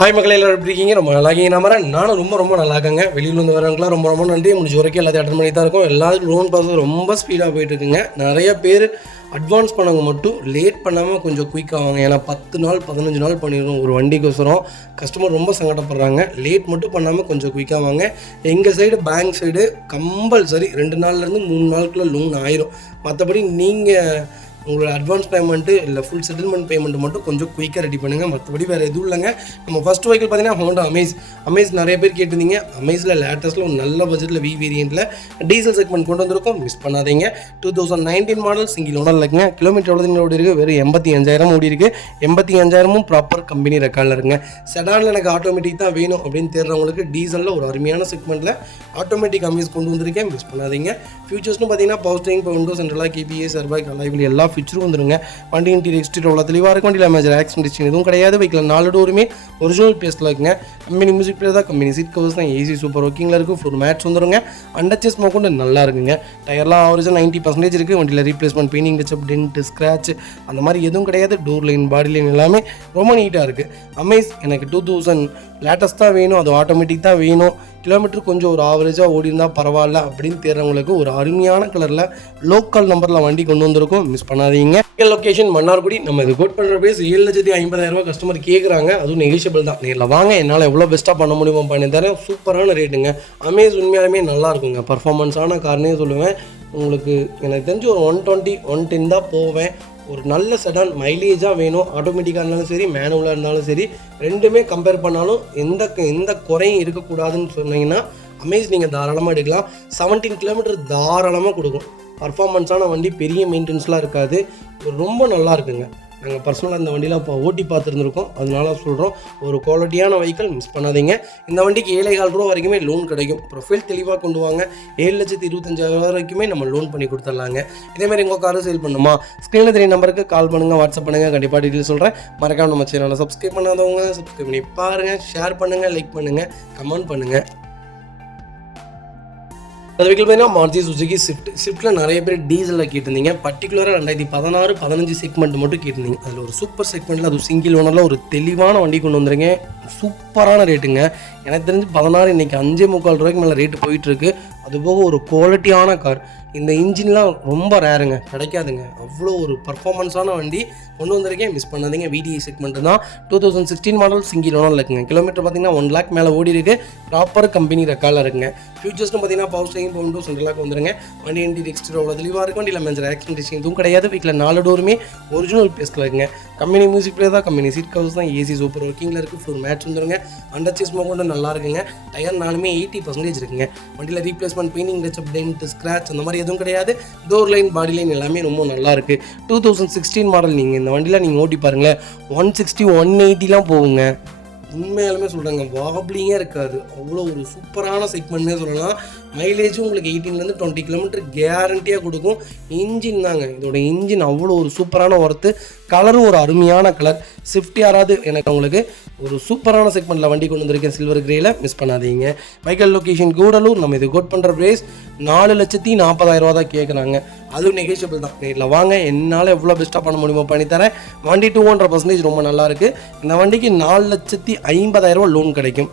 Hi மக்களே, எல்லாரும் எப்படி இருக்கீங்க? ரொம்ப நல்லா இருக்கீங்க நம்புறேன். நானும் ரொம்ப நல்லா இருக்கேங்க. வெளியிலேருந்து வரவங்களாம் ரொம்ப நன்றி. முடிஞ்ச வரைக்கும் எல்லாத்தையும் அட்டன் பண்ணி தான் இருக்கும். எல்லாத்துக்கும் லோன் ப்ராசஸ் ரொம்ப ஸ்பீடாக போயிட்டு இருக்குங்க. நிறைய பேர் அட்வான்ஸ் பண்ணவங்க மட்டும் லேட் பண்ணாமல் கொஞ்சம் குயிக்காக ஆவாங்க. ஏன்னா 10 நாள் 15 நாள் பண்ணிடணும் ஒரு வண்டிக்கோசரம். கஸ்டமர் ரொம்ப சங்கடப்படுறாங்க. லேட் மட்டும் பண்ணாமல் கொஞ்சம் குயிக்காக வாங்க. எங்கள் சைடு பேங்க் சைடு கம்பல்சரி 2 நாள்லேருந்து 3 நாளுக்குள்ளே லோன் ஆயிரும். மற்றபடி நீங்கள் உங்களோட அட்வான்ஸ் பேமெண்ட்டு இல்லை ஃபுல் செட்டில்மெண்ட் பேமெண்ட்டு மட்டும் கொஞ்சம் குயிக்காக ரெடி பண்ணுங்கள். மற்றபடி வேறு எதுவும் இல்லைங்க. நம்ம ஃபஸ்ட் வெஹிக்கிள் பார்த்தீங்கன்னா ஹோண்டா அமேஸ் நிறைய பேர் கேட்டிருந்தீங்க. அமேஸில் லேட்டஸ்ட்டில் ஒரு நல்ல பட்ஜெட்டில் வேரியண்ட்டில் டீசல் செக்மெண்ட் கொண்டு வந்திருக்கோம். மிஸ் பண்ணாதீங்க. 2019 மாடல் சிங்கிள் ஓனர் இருக்குங்க. கிலோமீட்டர் எவ்வளோ ஓடி இருக்குது? வெறும் 85,000 ஓடி இருக்குது. 85,000 ப்ராப்பர் கம்பெனி ரெக்கார்டில் இருக்குங்க. செடானில் எனக்கு ஆட்டோமேட்டிக் தான் வேணும் அப்படின்னு தேடுறவங்களுக்கு டீசலில் ஒரு அருமையான செக்மெண்ட்டில் ஆட்டோமேட்டிக் அமேஸ் கொண்டு வந்திருக்கேன். மிஸ் பண்ணாதீங்க. ஃபியூச்சர்ஸ்னு பார்த்தீங்கன்னா பவர் ஸ்டீரிங், விண்டோஸ் சென்ட்ரலாக, கேபிஎஸ், ஏர்பேக், அலாய்வில் எல்லா ஃபியூச்சரும் வந்துருங்க. வண்டி இன்டீரியர் எக்ஸ்டீரியர் அவ்வளோ தெளிவாக இருக்கும். வண்டியில் மேஜர் ஆக்சிடென்ட் எதுவும் கிடையாது. பைக்கில் 4 டோருமே ஒரிஜினல் பேஸில் இருக்குங்க. கம்பெனி மியூசிக் பிளேயர் தான். கம்பெனி சீட் கவர்ஸ் தான். ஏசி சூப்பர் ஒர்க்கிங்கில் இருக்கும். ஃபுல் மேட்ச் வந்துருங்க. அண்டர்ச்சேஸ் கொண்டு நல்லா இருக்குங்க. டயர்லாம் ஆவரேஜாக 90% இருக்குது. வண்டியில் replacement, painting touch up, dent, scratch அந்த மாதிரி எதுவும் கிடையாது. டோர் லைன், பாடி லைன் எல்லாமே ரொம்ப நீட்டாக இருக்குது. அமேஸ் எனக்கு 2000 லேட்டஸ்ட்டாக வேணும், அது ஆட்டோமேட்டிக் தான் வேணும், கிலோமீட்டர் கொஞ்சம் ஒரு ஆவரேஜாக ஓடி இருந்தால் பரவாயில்ல அப்படின்னு தேடுறவங்களுக்கு ஒரு அருமையான கலரில் லோக்கல் நம்பரில் வண்டி கொண்டு வந்திருக்கும். மிஸ் பண்ணாதீங்க. லொக்கேஷன் மன்னார்குடி. நம்ம இது கோட் பண்ணுற பேஸ் 7,50,000 கஸ்டமர் கேட்குறாங்க. அதுவும் நெகிஷியபிள் தான். நேரில் வாங்க, என்னால் எவ்வளோ பெஸ்ட்டாக பண்ண முடியுமோ பண்ணி தரேன். சூப்பரான ரேட்டுங்க. அமேஸ் உண்மையாலுமே நல்லா இருக்குங்க. பர்ஃபார்மன்ஸான கார்னே சொல்லுவேன். உங்களுக்கு எனக்கு தெரிஞ்சு ஒரு 120 110 தான் போவேன். ஒரு நல்ல செடான் மைலேஜாக வேணும். ஆட்டோமேட்டிக்காக இருந்தாலும் சரி, மேனுவலாக இருந்தாலும் சரி, ரெண்டுமே கம்பேர் பண்ணாலும் எந்த குறையும் இருக்கக்கூடாதுன்னு சொன்னீங்கன்னா அமேஸ் நீங்கள் தாராளமாக எடுக்கலாம். 17 கிலோமீட்டர் தாராளமாக கொடுக்கும். பர்ஃபார்மன்ஸான வண்டி, பெரிய மெயின்டெனன்ஸ்லாம் இருக்காது. ரொம்ப நல்லா இருக்குங்க. நாங்கள் பர்சனலாக இந்த வண்டியில் இப்போ ஓட்டி பார்த்துருந்துருக்கோம். அதனால சொல்கிறோம், ஒரு குவாலிட்டியான வெஹிக்கிள். மிஸ் பண்ணாதீங்க. இந்த வண்டிக்கு 7,4 ரூபா வரைக்குமே லோன் கிடைக்கும். ப்ரொஃபைல் தெளிவாக கொண்டு வாங்க. 7,25,000 வரைக்குமே நம்ம லோன் பண்ணி கொடுத்துடலாங்க. இதேமாதிரி உங்கள் காரை சேல் பண்ணுமா, ஸ்க்ரீனில் தெரிய நம்பருக்கு கால் பண்ணுங்கள், வாட்ஸ்அப் பண்ணுங்கள். கண்டிப்பாக டீட்டெயில் சொல்கிறேன். மறக்காம நம்ம சேனலை சப்ஸ்கிரைப் பண்ணாதவங்க சப்ஸ்கிரைப் பண்ணி பாருங்கள். ஷேர் பண்ணுங்கள், லைக் பண்ணுங்கள், கமெண்ட் பண்ணுங்கள். அது வெஹிக்கிள் பார்த்தீங்கன்னா மாருதி சுசுகி ஸ்விஃப்ட்டில் நிறைய பேர் டீசலில் கேட்டிருந்தீங்க. பர்டிகுலராக 2016, 15 செக்மெண்ட் மட்டும் கேட்டிருந்தீங்க. அதில் ஒரு சூப்பர் செக்மெண்ட்டில், அது சிங்கிள் ஓனரில் ஒரு தெளிவான வண்டி கொண்டு வந்துருங்க. சூப்பரான ரேட்டுங்க. எனக்கு தெரிஞ்சு 16 இன்றைக்கி 5,45 ரூபாய்க்கு மேலே ரேட்டு போயிட்டுருக்கு. அதுபோக ஒரு குவாலிட்டியான கார். இந்த இன்ஜின்லாம் ரொம்ப ரேருங்க, கிடைக்காதுங்க. அவ்வளோ ஒரு பர்ஃபார்மன்ஸான வண்டி கொண்டு வந்திருக்கேன். மிஸ் பண்ணாதீங்க. VDI செக்மெண்ட் தான். 2016 மாடல் சிங்கிள் ஓனர் இருக்குங்க. கிலோமீட்டர் பார்த்தீங்கன்னா 1 லேக் மேலே ஓடி இருக்குது. ப்ராப்பர் கம்பெனி ரெக்கார்டில் இருக்குங்க. ஃபியூச்சர்ஸ்னு பார்த்தீங்கன்னா பவர் ஸ்டீரிங், விண்டோஸ் சென்ட்ரலாக வந்துருங்க. வண்டி இன்டீரியர் எக்ஸ்டீரியர் அவ்வளோ தெளிவாக இருக்கும். வண்டியில் மேஜர் ஆக்சிடென்ட் எதுவும் கிடையாது. வீட்டில் 4 டோருமே ஒரிஜினல் பேஸில் இருக்குங்க. கம்பெனி மியூசிக் பிளேயர் தான். கம்பெனி சீட் கவர்ஸ் தான். ஏசி சூப்பர் ஒர்க்கிங்கில் இருக்குது. ஃபுல் மேட்ச் வந்துருங்க. அண்டர்ச்சேஸ் கொண்டு நல்லா இருக்குங்க. டயர் 4மே 80% இருக்குங்க. வண்டியில் replacement, painting touch up, dent, scratch அந்த மாதிரி எதுவும் கிடையாது. டோர் லைன், பாடி லைன் எல்லாமே ரொம்ப நல்லா இருக்குது. 2016 மாடல். நீங்கள் இந்த வண்டியில் நீங்கள் ஓட்டி பாருங்களேன், 160 180 போகுங்க. உண்மையாலுமே சொல்கிறாங்க, வாப்ளிங்கே இருக்காது. அவ்வளோ ஒரு சூப்பரான செக்மெண்ட்னே சொல்லலாம். மைலேஜும் உங்களுக்கு 18 20 கிலோமீட்டர் கேரண்டியாக கொடுக்கும். இன்ஜின் தாங்க, இதோட இன்ஜின் அவ்வளோ ஒரு சூப்பரான ஒர்த்து. கலரும் ஒரு அருமையான கலர். ஸ்விஃப்ட் யாராவது எனக்கு உங்களுக்கு ஒரு சூப்பரான செக்மெண்ட்டில் வண்டி கொண்டு வந்திருக்கேன். சில்வர் கிரேயில். மிஸ் பண்ணாதீங்க. Vehicle location Gudalur. நம்ம இது கோட் பண்ணுற ப்ரைஸ் 4,40,000 ரூபா தான் கேட்குறாங்க. அதுவும் நெகோஷியபிள் தான். நேரில் வாங்க, என்னால் எவ்வளோ பெஸ்ட்டாக பண்ண முடியுமோ பண்ணித்தரேன். வண்டி 200% ரொம்ப நல்லாயிருக்கு. இந்த வண்டிக்கு 4,50,000 ரூபா லோன் கிடைக்கும்.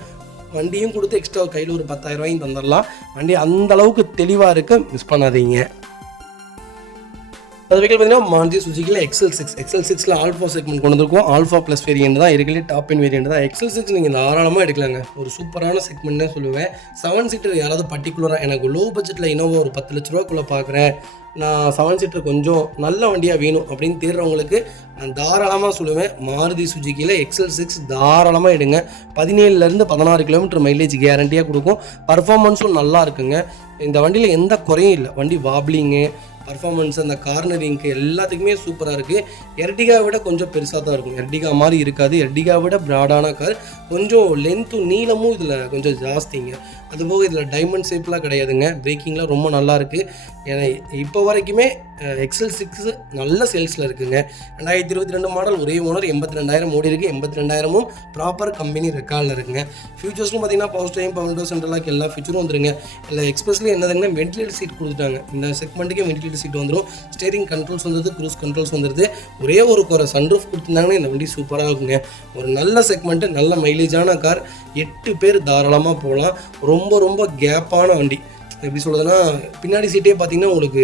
வண்டியும் கொடுத்து எக்ஸ்ட்ரா கையில் ஒரு 10,000 ரூபாயும் தந்துடலாம். வண்டி அந்த அளவுக்கு தெளிவாக இருக்குது. மிஸ் பண்ணாதீங்க. அது வெஹிக்கிள் பார்த்தீங்கன்னா மாருதி சுசுகியில் XL6 ஆல்ஃபா செக்மெண்ட் கொண்டு வந்திருக்கோம். ஆல்ஃபா ப்ளஸ் வேரியண்ட் தான் இருக்கிற டாப் இன் வேரியண்ட் தான். XL6 நீங்கள் தாராளமாக எடுக்கலாங்க. ஒரு சூப்பரான செக்மெண்ட்னே சொல்லுவேன். 7 சீட்டர் யாராவது பர்டிகுலராக எனக்கு லோ பட்ஜெட்டில் இனோவா ஒரு 10 லட்ச ரூபாக்குள்ளே பார்க்குறேன், நான் 7 சீட்டர் கொஞ்சம் நல்ல வண்டியாக வேணும் அப்படின்னு தேடுறவங்களுக்கு நான் தாராளமாக சொல்லுவேன், மாருதி சுசுகியில் XL6 தாராளமாக எடுங்க. 17 16 கிலோமீட்டர் மைலேஜ் கேரண்டியாக கொடுக்கும். பர்ஃபார்மன்ஸும் நல்லா இருக்குங்க. இந்த வண்டியில் எந்த குறையும் இல்லை. வண்டி வாப்ளிங்கு, பர்ஃபார்மன்ஸ், அந்த கார்னரிங்க்கு எல்லாத்துக்குமே சூப்பராக இருக்குது. எர்டிகா விட கொஞ்சம் பெருசாக தான் இருக்கும். எர்டிகா மாதிரி இருக்காது. எர்டிகா விட ப்ராடான கார். கொஞ்சம் லென்த்தும் நீளமும் இதில் கொஞ்சம் ஜாஸ்திங்க. அதுபோக இதில் டைமண்ட் ஷேப்லாம் கிடையாதுங்க. பிரேக்கிங்லாம் ரொம்ப நல்லாயிருக்கு. ஏன்னா இப்போ வரைக்குமே XL6 நல்ல சேல்ஸில் இருக்குங்க. 2022 மாடல், ஒரே ஓனர், 82,000 ஓடி இருக்குது. 82,000 ப்ராப்பர் கம்பெனி ரெக்கார்டில் இருக்குங்க. ஃபியூச்சர்ஸ்னு பார்த்தீங்கன்னா பவர் ஸ்டீரிங், பவர் விண்டோஸ் சென்ட்ரலாக எல்லா ஃபியூச்சரும் வந்துருங்க. இல்லை எக்ஸ்பிரஸ்லி என்னதுங்கன்னா வென்டிலேட்டர் சீட் கொடுத்துட்டாங்க. இந்த செக்மெண்ட்டுக்கே வென்டிலேட்டர் சைடு சீட் வந்துடும், ஸ்டேரிங் கண்ட்ரோல்ஸ் வந்துடுது, க்ரூஸ் கண்ட்ரோல்ஸ் வந்துடுது. ஒரே ஒரு குறை சன்ரூஃப் கொடுத்துருந்தாங்கன்னா இந்த வண்டி சூப்பராக இருக்குங்க. ஒரு நல்ல செக்மெண்ட்டு, நல்ல மைலேஜான கார், 8 பேர் தாராளமாக போகலாம். ரொம்ப ரொம்ப கேப்பான வண்டி. எப்படி சொல்கிறதுனா பின்னாடி சீட்டே பார்த்தீங்கன்னா உங்களுக்கு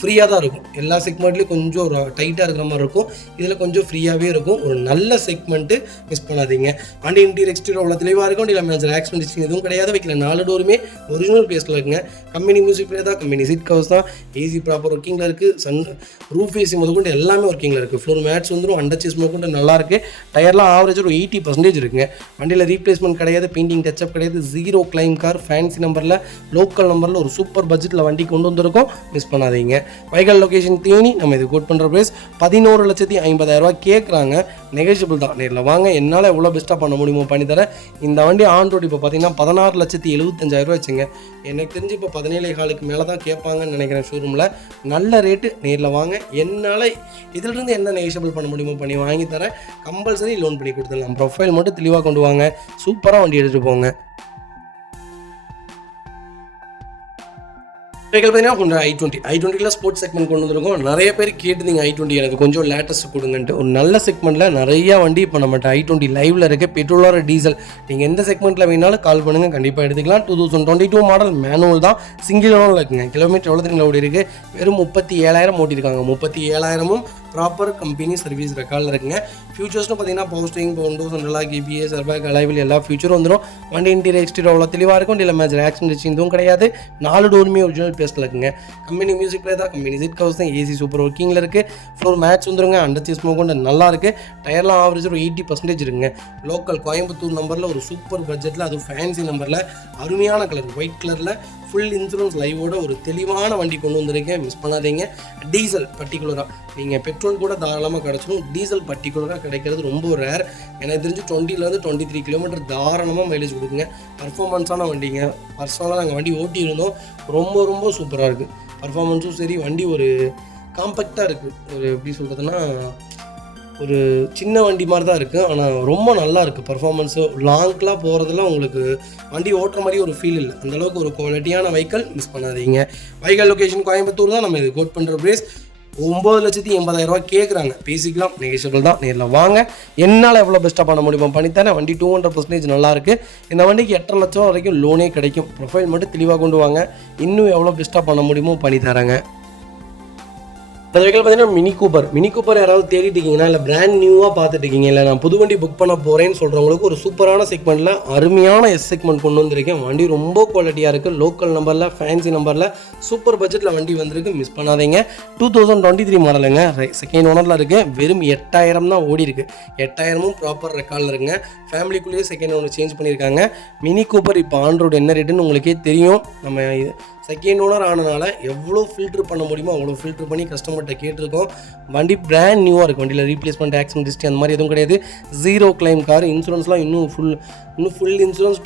ஃப்ரீயாக தான் இருக்கும். எல்லா செக்மெண்ட்லேயும் கொஞ்சம் ஒரு டைட்டாக இருக்கிற மாதிரி இருக்கும், இதில் கொஞ்சம் ஃப்ரீயாகவே இருக்கும். ஒரு நல்ல செக்மெண்ட்டு, மிஸ் பண்ணாதீங்க. வண்டி இன்டீரியர் எக்ஸ்டீரியர் அவ்வளோ தெளிவாக இருக்கும். வண்டியில் மேஜர் ஆக்சிடென்ட் ஹிஸ்ட்ரி எதுவும் கிடையாது. வைக்கல 4 டோருமே ஒரிஜினல் பேஸில் இருக்குங்க. கம்பெனி மியூசிக் பிளேயர் தான், கம்பெனி சீட் கவர்ஸ் தான், ஏசி ப்ராப்பர் ஒர்க்கிங்கில் இருக்குது, ரூஃப் ஏசி முதற்கொண்டு எல்லாமே ஒர்க்கிங்கில் இருக்குது. ஃப்ளோர் மேட்ஸ் வந்துடும், அண்டர் சீஸ் முதற்கொண்டு நல்லாயிருக்கு. டயர்லாம் ஆவரேஜ் ஒரு 80% இருக்குங்க. வண்டியில் ரீப்ளேஸ்மெண்ட் கிடையாது, பெயிண்டிங் டச்சப் கிடையாது, 0 கிளைம் கார், ஃபேன்சி நம்பரில், லோக்கல் நம்பரில் ஒரு சூப்பர் பட்ஜெட்டில் வண்டி கொண்டு வந்திருக்கோம். மிஸ் பண்ணாதீங்க. வைகல் லொகேஷன் தேனி. நம்ம இது கோட் பண்ணுற ப்ரைஸ் 11,50,000 கேட்குறாங்க. நெகோஷியபிள் தான். நேரில் வாங்க, என்னால் எவ்வளோ பெஸ்ட்டாக பண்ண முடியுமோ பண்ணித்தரேன். இந்த வண்டி ஆன் ரோடு இப்போ பார்த்தீங்கன்னா 16,75,000 வச்சுங்க. எனக்கு தெரிஞ்சு இப்போ 17,500 மேலே தான் கேட்பாங்கன்னு நினைக்கிறேன் ஷோரூமில். நல்ல ரேட்டு. நேரில் வாங்க, என்னால் இதிலிருந்து என்ன நெகோஷியபிள் பண்ண முடியுமோ பண்ணி வாங்கி தரேன். கம்பல்சரி லோன் பண்ணி கொடுத்துடலாம். ப்ரொஃபைல் மட்டும் தெளிவாக கொண்டு வாங்க, சூப்பராக வண்டி எடுத்துகிட்டு போங்க. பார்த்தீங்கன்னா கொஞ்சம் i20 ஸ்போர்ட்ஸ் செக்மெண்ட் கொண்டு வந்திருக்கோம். நிறைய பேர் கேட்டுருந்தீங்க i20 எனக்கு கொஞ்சம் லேட்டஸ்ட் கொடுங்கன்ட்டு. ஒரு நல்ல செக்மெண்ட்டில் நிறையா வண்டி இப்போ நம்மகிட்ட i20 லைவில் இருக்குது. பெட்ரோல் டீசல் நீங்கள் எந்த செக்மெண்ட்டில் வேணாலும் கால் பண்ணுங்கள், கண்டிப்பாக எடுத்துக்கலாம். 2022 மாடல் மேனுவல் தான், சிங்கிள் ஓனரில் இருக்குங்க. கிலோமீட்டர் எவ்வளோ தெரியுங்களா ஓடி இருக்குது? வெறும் 37,000 ஓட்டியிருக்காங்க. 37,000ம் ப்ராப்பர் கம்பெனி சர்வீஸ் ரெக்கார்டில் இருக்குங்க. ஃபியூச்சர்ஸ்னு பார்த்தீங்கன்னா பவர் ஸ்டீரிங், விண்டோஸ், நல்லா கேபிஎஸ், ஏர்பேக், அலைவில் எல்லா ஃபியூச்சரும் வந்துடும். வண்டி இன்டீரியர் எக்ஸ்டீரியர் அவ்வளோ தெளிவாக இருக்கும். இல்லை மேஜர் ஆக்சிடென்ட் இதுவும் கிடையாது. 4 டோருமே ஒரிஜினல் பேஸில் இருக்குங்க. கம்பெனி மியூசிக் பிளேயர் தான், கம்பெனி சீட் கவர்ஸ் தான், ஏசி சூப்பர் ஒர்க்கிங்கில் இருக்குது. ஃப்ளோர் மேட்ச் வந்துருங்க, அண்டர் சீஸ் கொண்டு நல்லா இருக்குது. டயர்லாம் ஆவரேஜ் ஒரு 80% இருக்குங்க. லோக்கல் கோயம்புத்தூர் நம்பரில் ஒரு சூப்பர் பட்ஜெட்டில், அதுவும் ஃபேன்சி நம்பரில் அருமையான கலர் ஒயிட் கலரில் ஃபுல் இன்சூரன்ஸ் லைவோட ஒரு தெளிவான வண்டி கொண்டு வந்திருக்கேன். மிஸ் பண்ணாதீங்க. டீசல் பர்டிகுலராக நீங்கள் பெட்ரோல் கூட தாராளமாக கிடச்சிடும், டீசல் பர்டிகுலராக கிடைக்கிறது ரொம்ப ரேர். எனக்கு தெரிஞ்சு 20 to 23 கிலோமீட்டர் தாராளமாக மைலேஜ் கொடுக்குங்க. பர்ஃபார்மன்ஸான வண்டிங்க. பர்சனலாக நாங்கள் வண்டி ஓட்டி இருந்தோம், ரொம்ப ரொம்ப சூப்பராக இருக்குது. பர்ஃபார்மன்ஸும் சரி, வண்டி ஒரு காம்பேக்டாக இருக்குது. ஒரு எப்படி சொல்கிறதுனா ஒரு சின்ன வண்டி மாதிரி தான் இருக்குது, ஆனால் ரொம்ப நல்லா இருக்குது. பர்ஃபார்மன்ஸு லாங்க்கெலாம் போகிறதுலாம் உங்களுக்கு வண்டி ஓட்டுற மாதிரி ஒரு ஃபீல் இல்லை. அந்தளவுக்கு ஒரு குவாலிட்டியான வெஹிக்கல். மிஸ் பண்ணாதீங்க. வைகல் லொகேஷன் கோயம்புத்தூர் தான். நம்ம இது கோட் பண்ணுற ப்ரைஸ் 9,80,000 கேட்குறாங்க. பேசிக்கலாம், நெகோஷியபிள் தான். நேரில் வாங்க, என்னால் எவ்வளோ பெஸ்ட்டாக பண்ண முடியுமோ பண்ணித்தானே. வண்டி 200% நல்லாயிருக்கு. இந்த வண்டிக்கு 8.5 லட்சம் வரைக்கும் லோனே கிடைக்கும். ப்ரொஃபைல் மட்டும் தெளிவாக கொண்டு வாங்க, இன்னும் எவ்வளோ பெஸ்ட்டாக பண்ண முடியுமோ பண்ணித்தராங்க. அந்த வெஹிக்கிள் பார்த்தீங்கன்னா மினி கூப்பர் யாராவது தேடிட்டு இருக்கீங்கன்னா, இல்லை பிராண்ட் நியூவாக பார்த்துட்டு இருக்கீங்க, இல்லை நான் புது வண்டி புக் பண்ண போகிறேன்னு சொல்கிறவங்களுக்கு ஒரு சூப்பரான செக்மெண்ட்டில் அருமையான செக்மெண்ட் கொண்டு வந்திருக்கேன். வண்டி ரொம்ப குவாலிட்டியாக இருக்குது. லோக்கல் நம்பரில், ஃபேன்சி நம்பரில், சூப்பர் பட்ஜெட்டில் வண்டி வந்திருக்கு. மிஸ் பண்ணாதீங்க. 2023 மாடலுங்க. செகண்ட் ஓனரில் இருக்குது. வெறும் 8,000 தான் ஓடி இருக்குது. 8,000ம் ப்ராப்பர் ரெக்கார்டில் இருக்குங்க. ஃபேமிலிக்குள்ளேயே செகண்ட் ஓனர் சேஞ்ச் பண்ணியிருக்காங்க. மினி கூப்பர் இப்போ ஆன் ரோடு என்ன ரேட்டுன்னு உங்களுக்கே தெரியும். நம்ம செகண்ட் ஓனர் ஆனதுனால எவ்வளோ ஃபில்ட்ரு பண்ண முடியுமோ அவ்வளோ ஃபில்ட்ரு பண்ணி கஸ்டமர்கிட்ட கேட்டிருக்கோம். வண்டி பிராண்ட் நியூவாக இருக்குது. வண்டியில் ரீப்ளேஸ்மெண்ட், ஆக்சிடென்ட் ஹிஸ்ட்ரி அந்த மாதிரி எதுவும் கிடையாது. 0 கிளைம் கார். இன்சூரன்ஸ்லாம் இன்னும் ஃபுல் இன்சூரன்ஸ்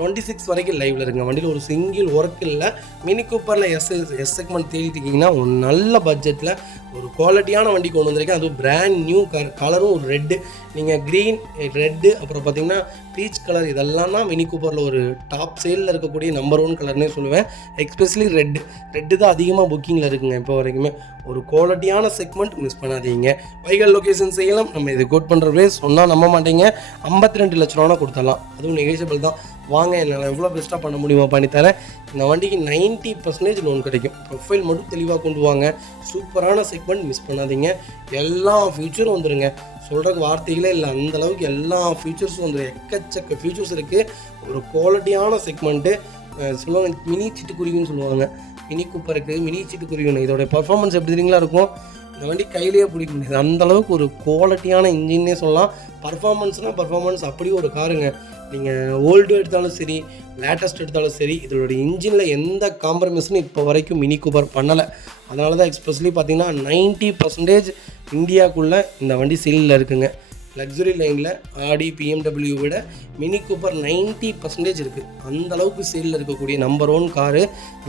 2026 வரைக்கும் லைவில் இருக்குங்க. வண்டியில் ஒரு சிங்கிள் ஒர்க் இல்லை. மினி கூப்பரில் எஸ் செக்மெண்ட் தேடிட்டிங்கன்னா ஒரு நல்ல பட்ஜெட்டில் ஒரு குவாலிட்டியான வண்டி கொண்டு வந்திருக்கேன். அதுவும் பிராண்ட் நியூ கலரும் ஒரு ரெட்டு. நீங்கள் க்ரீன், ரெட்டு, அப்புறம் பார்த்தீங்கன்னா பீச் கலர், இதெல்லாம் தான் மினி கூப்பரில் ஒரு டாப் சேலில் இருக்கக்கூடிய நம்பர் 1 கலர்னே சொல்லுவேன். எக்ஸ்பெஷலி ரெட்டு தான் அதிகமாக புக்கிங்கில் இருக்குங்க இப்போ வரைக்குமே. ஒரு குவாலிட்டியான செக்மெண்ட். மிஸ் பண்ணாதீங்க. வைகல் லொகேஷன் செய்யலாம். நம்ம இது கோட் பண்ணுற ப்ரைஸ் சொன்னால் நம்ப மாட்டீங்க. 52 லட்ச ரூபா கொடுத்துடலாம். அதுவும் நெகோஷியபிள் தான். வாங்க, என்னால் எவ்வளோ பெஸ்ட்டாக பண்ண முடியுமா பண்ணித்தரேன். இந்த வண்டிக்கு 90% லோன் கிடைக்கும். ப்ரொஃபைல் மட்டும் தெளிவாக கொண்டு வாங்க. சூப்பரான செக்மெண்ட். மிஸ் பண்ணாதீங்க. எல்லா ஃபியூச்சரும் வந்துடுங்க. சொல்கிறக்கு வார்த்தைகளே இல்லை, அந்தளவுக்கு எல்லா ஃபியூச்சர்ஸும் வந்துடும். எக்கச்சக்க ஃபியூச்சர்ஸ் இருக்குது. ஒரு குவாலிட்டியான செக்மெண்ட்டு. சொல்லுவாங்க மினி சிட்டுக்குருவின்னு சொல்லுவாங்க. மினி கூப்பருக்கு மினி சிட்டுக்குருவின்னு. இதோட பர்ஃபார்மன்ஸ் எப்படி தெரியுங்களா இருக்கும்? இந்த வண்டி கையிலேயே பிடிக்க முடியாது. அந்தளவுக்கு ஒரு குவாலிட்டியான இன்ஜின்னே சொல்லலாம். பர்ஃபார்மன்ஸ் அப்படியே ஒரு காருங்க. நீங்கள் ஓல்டு எடுத்தாலும் சரி, லேட்டஸ்ட் எடுத்தாலும் சரி, இதோட இன்ஜினில் எந்த காம்ப்ரமைஸும் இப்போ வரைக்கும் மினி கூப்பர் பண்ணலை. அதனால தான் எக்ஸ்பெஷலி பார்த்தீங்கன்னா 90% இந்தியாவுக்குள்ளே இந்த வண்டி சேலில் இருக்குங்க. லக்ஸுரி லைனில் ஆடி, பிஎம்டபிள்யூ விட மினி கூப்பர் 90% இருக்குது. அந்தளவுக்கு சேலில் இருக்கக்கூடிய நம்பர் 1 காரு.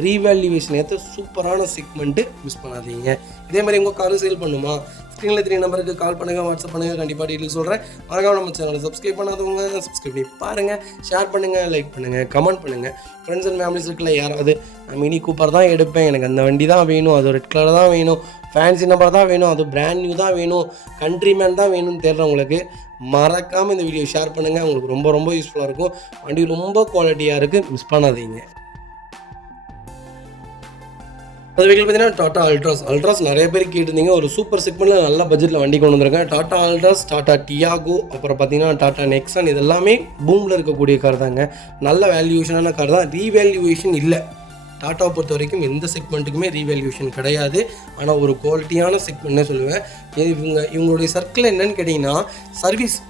ரீவேல்யூவேஷன் ஏற்ற சூப்பரான செக்மெண்ட்டு. மிஸ் பண்ணாதீங்க. இதே மாதிரி உங்கள் காரு சேல் பண்ணுமா, ஸ்க்ரீனில் 3 நம்பருக்கு கால் பண்ணுங்கள், வாட்ஸ்அப் பண்ணுங்கள், கண்டிப்பாக டீட்டெயில் சொல்கிறேன். மறக்காம நம்ம சேனலை சப்ஸ்கிரைப் பண்ணாதவங்க சப்ஸ்கிரைப் பண்ணி பாருங்கள், ஷேர் பண்ணுங்கள், லைக் பண்ணுங்கள், கமெண்ட் பண்ணுங்கள். ஃப்ரெண்ட்ஸ் அண்ட் ஃபேமிலிஸ் இருக்குல்ல, யாராவது மினி கூப்பர் தான் எடுப்பேன், எனக்கு அந்த வண்டி தான் வேணும், அது ரெட் கலர் தான் வேணும், ஃபேன்சி நம்பர் தான் வேணும், அது பிராண்ட் நியூ தான் வேணும், கண்ட்ரிமேன் தான் வேணும்னு தேடுறவங்களுக்கு மறக்காமல் இந்த வீடியோ ஷேர் பண்ணுங்கள். உங்களுக்கு ரொம்ப ரொம்ப யூஸ்ஃபுல்லாக இருக்கும். வண்டி ரொம்ப குவாலிட்டியாக இருக்குது, மிஸ் பண்ணாதீங்க. அது வெஹிக்கிள் பார்த்தீங்கன்னா டாடா அல்ட்ராஸ் நிறைய பேர் கேட்டிருந்தீங்க. ஒரு சூப்பர் செக்மெண்ட்டில் நல்ல பட்ஜெட்டில் வண்டி கொண்டு வந்திருக்கேன். டாடா அல்ட்ராஸ், டாடா டியாகோ, அப்புறம் பார்த்தீங்கன்னா டாடா நெக்ஸான், இது எல்லாமே பூமில் இருக்கக்கூடிய கார் தாங்க. நல்ல வேல்யூவேஷனான கார் தான், ரீவேல்யூவேஷன் இல்லை. டாட்டாவை பொறுத்த வரைக்கும் எந்த செக்மெண்ட்டுக்குமே ரீவேல்யூஷன் கிடையாது. ஆனால் ஒரு குவாலிட்டியான செக்மெண்ட்னே சொல்லுவேன். இவங்களுடைய சர்க்கிள் என்னன்னு கேட்டிங்கன்னா,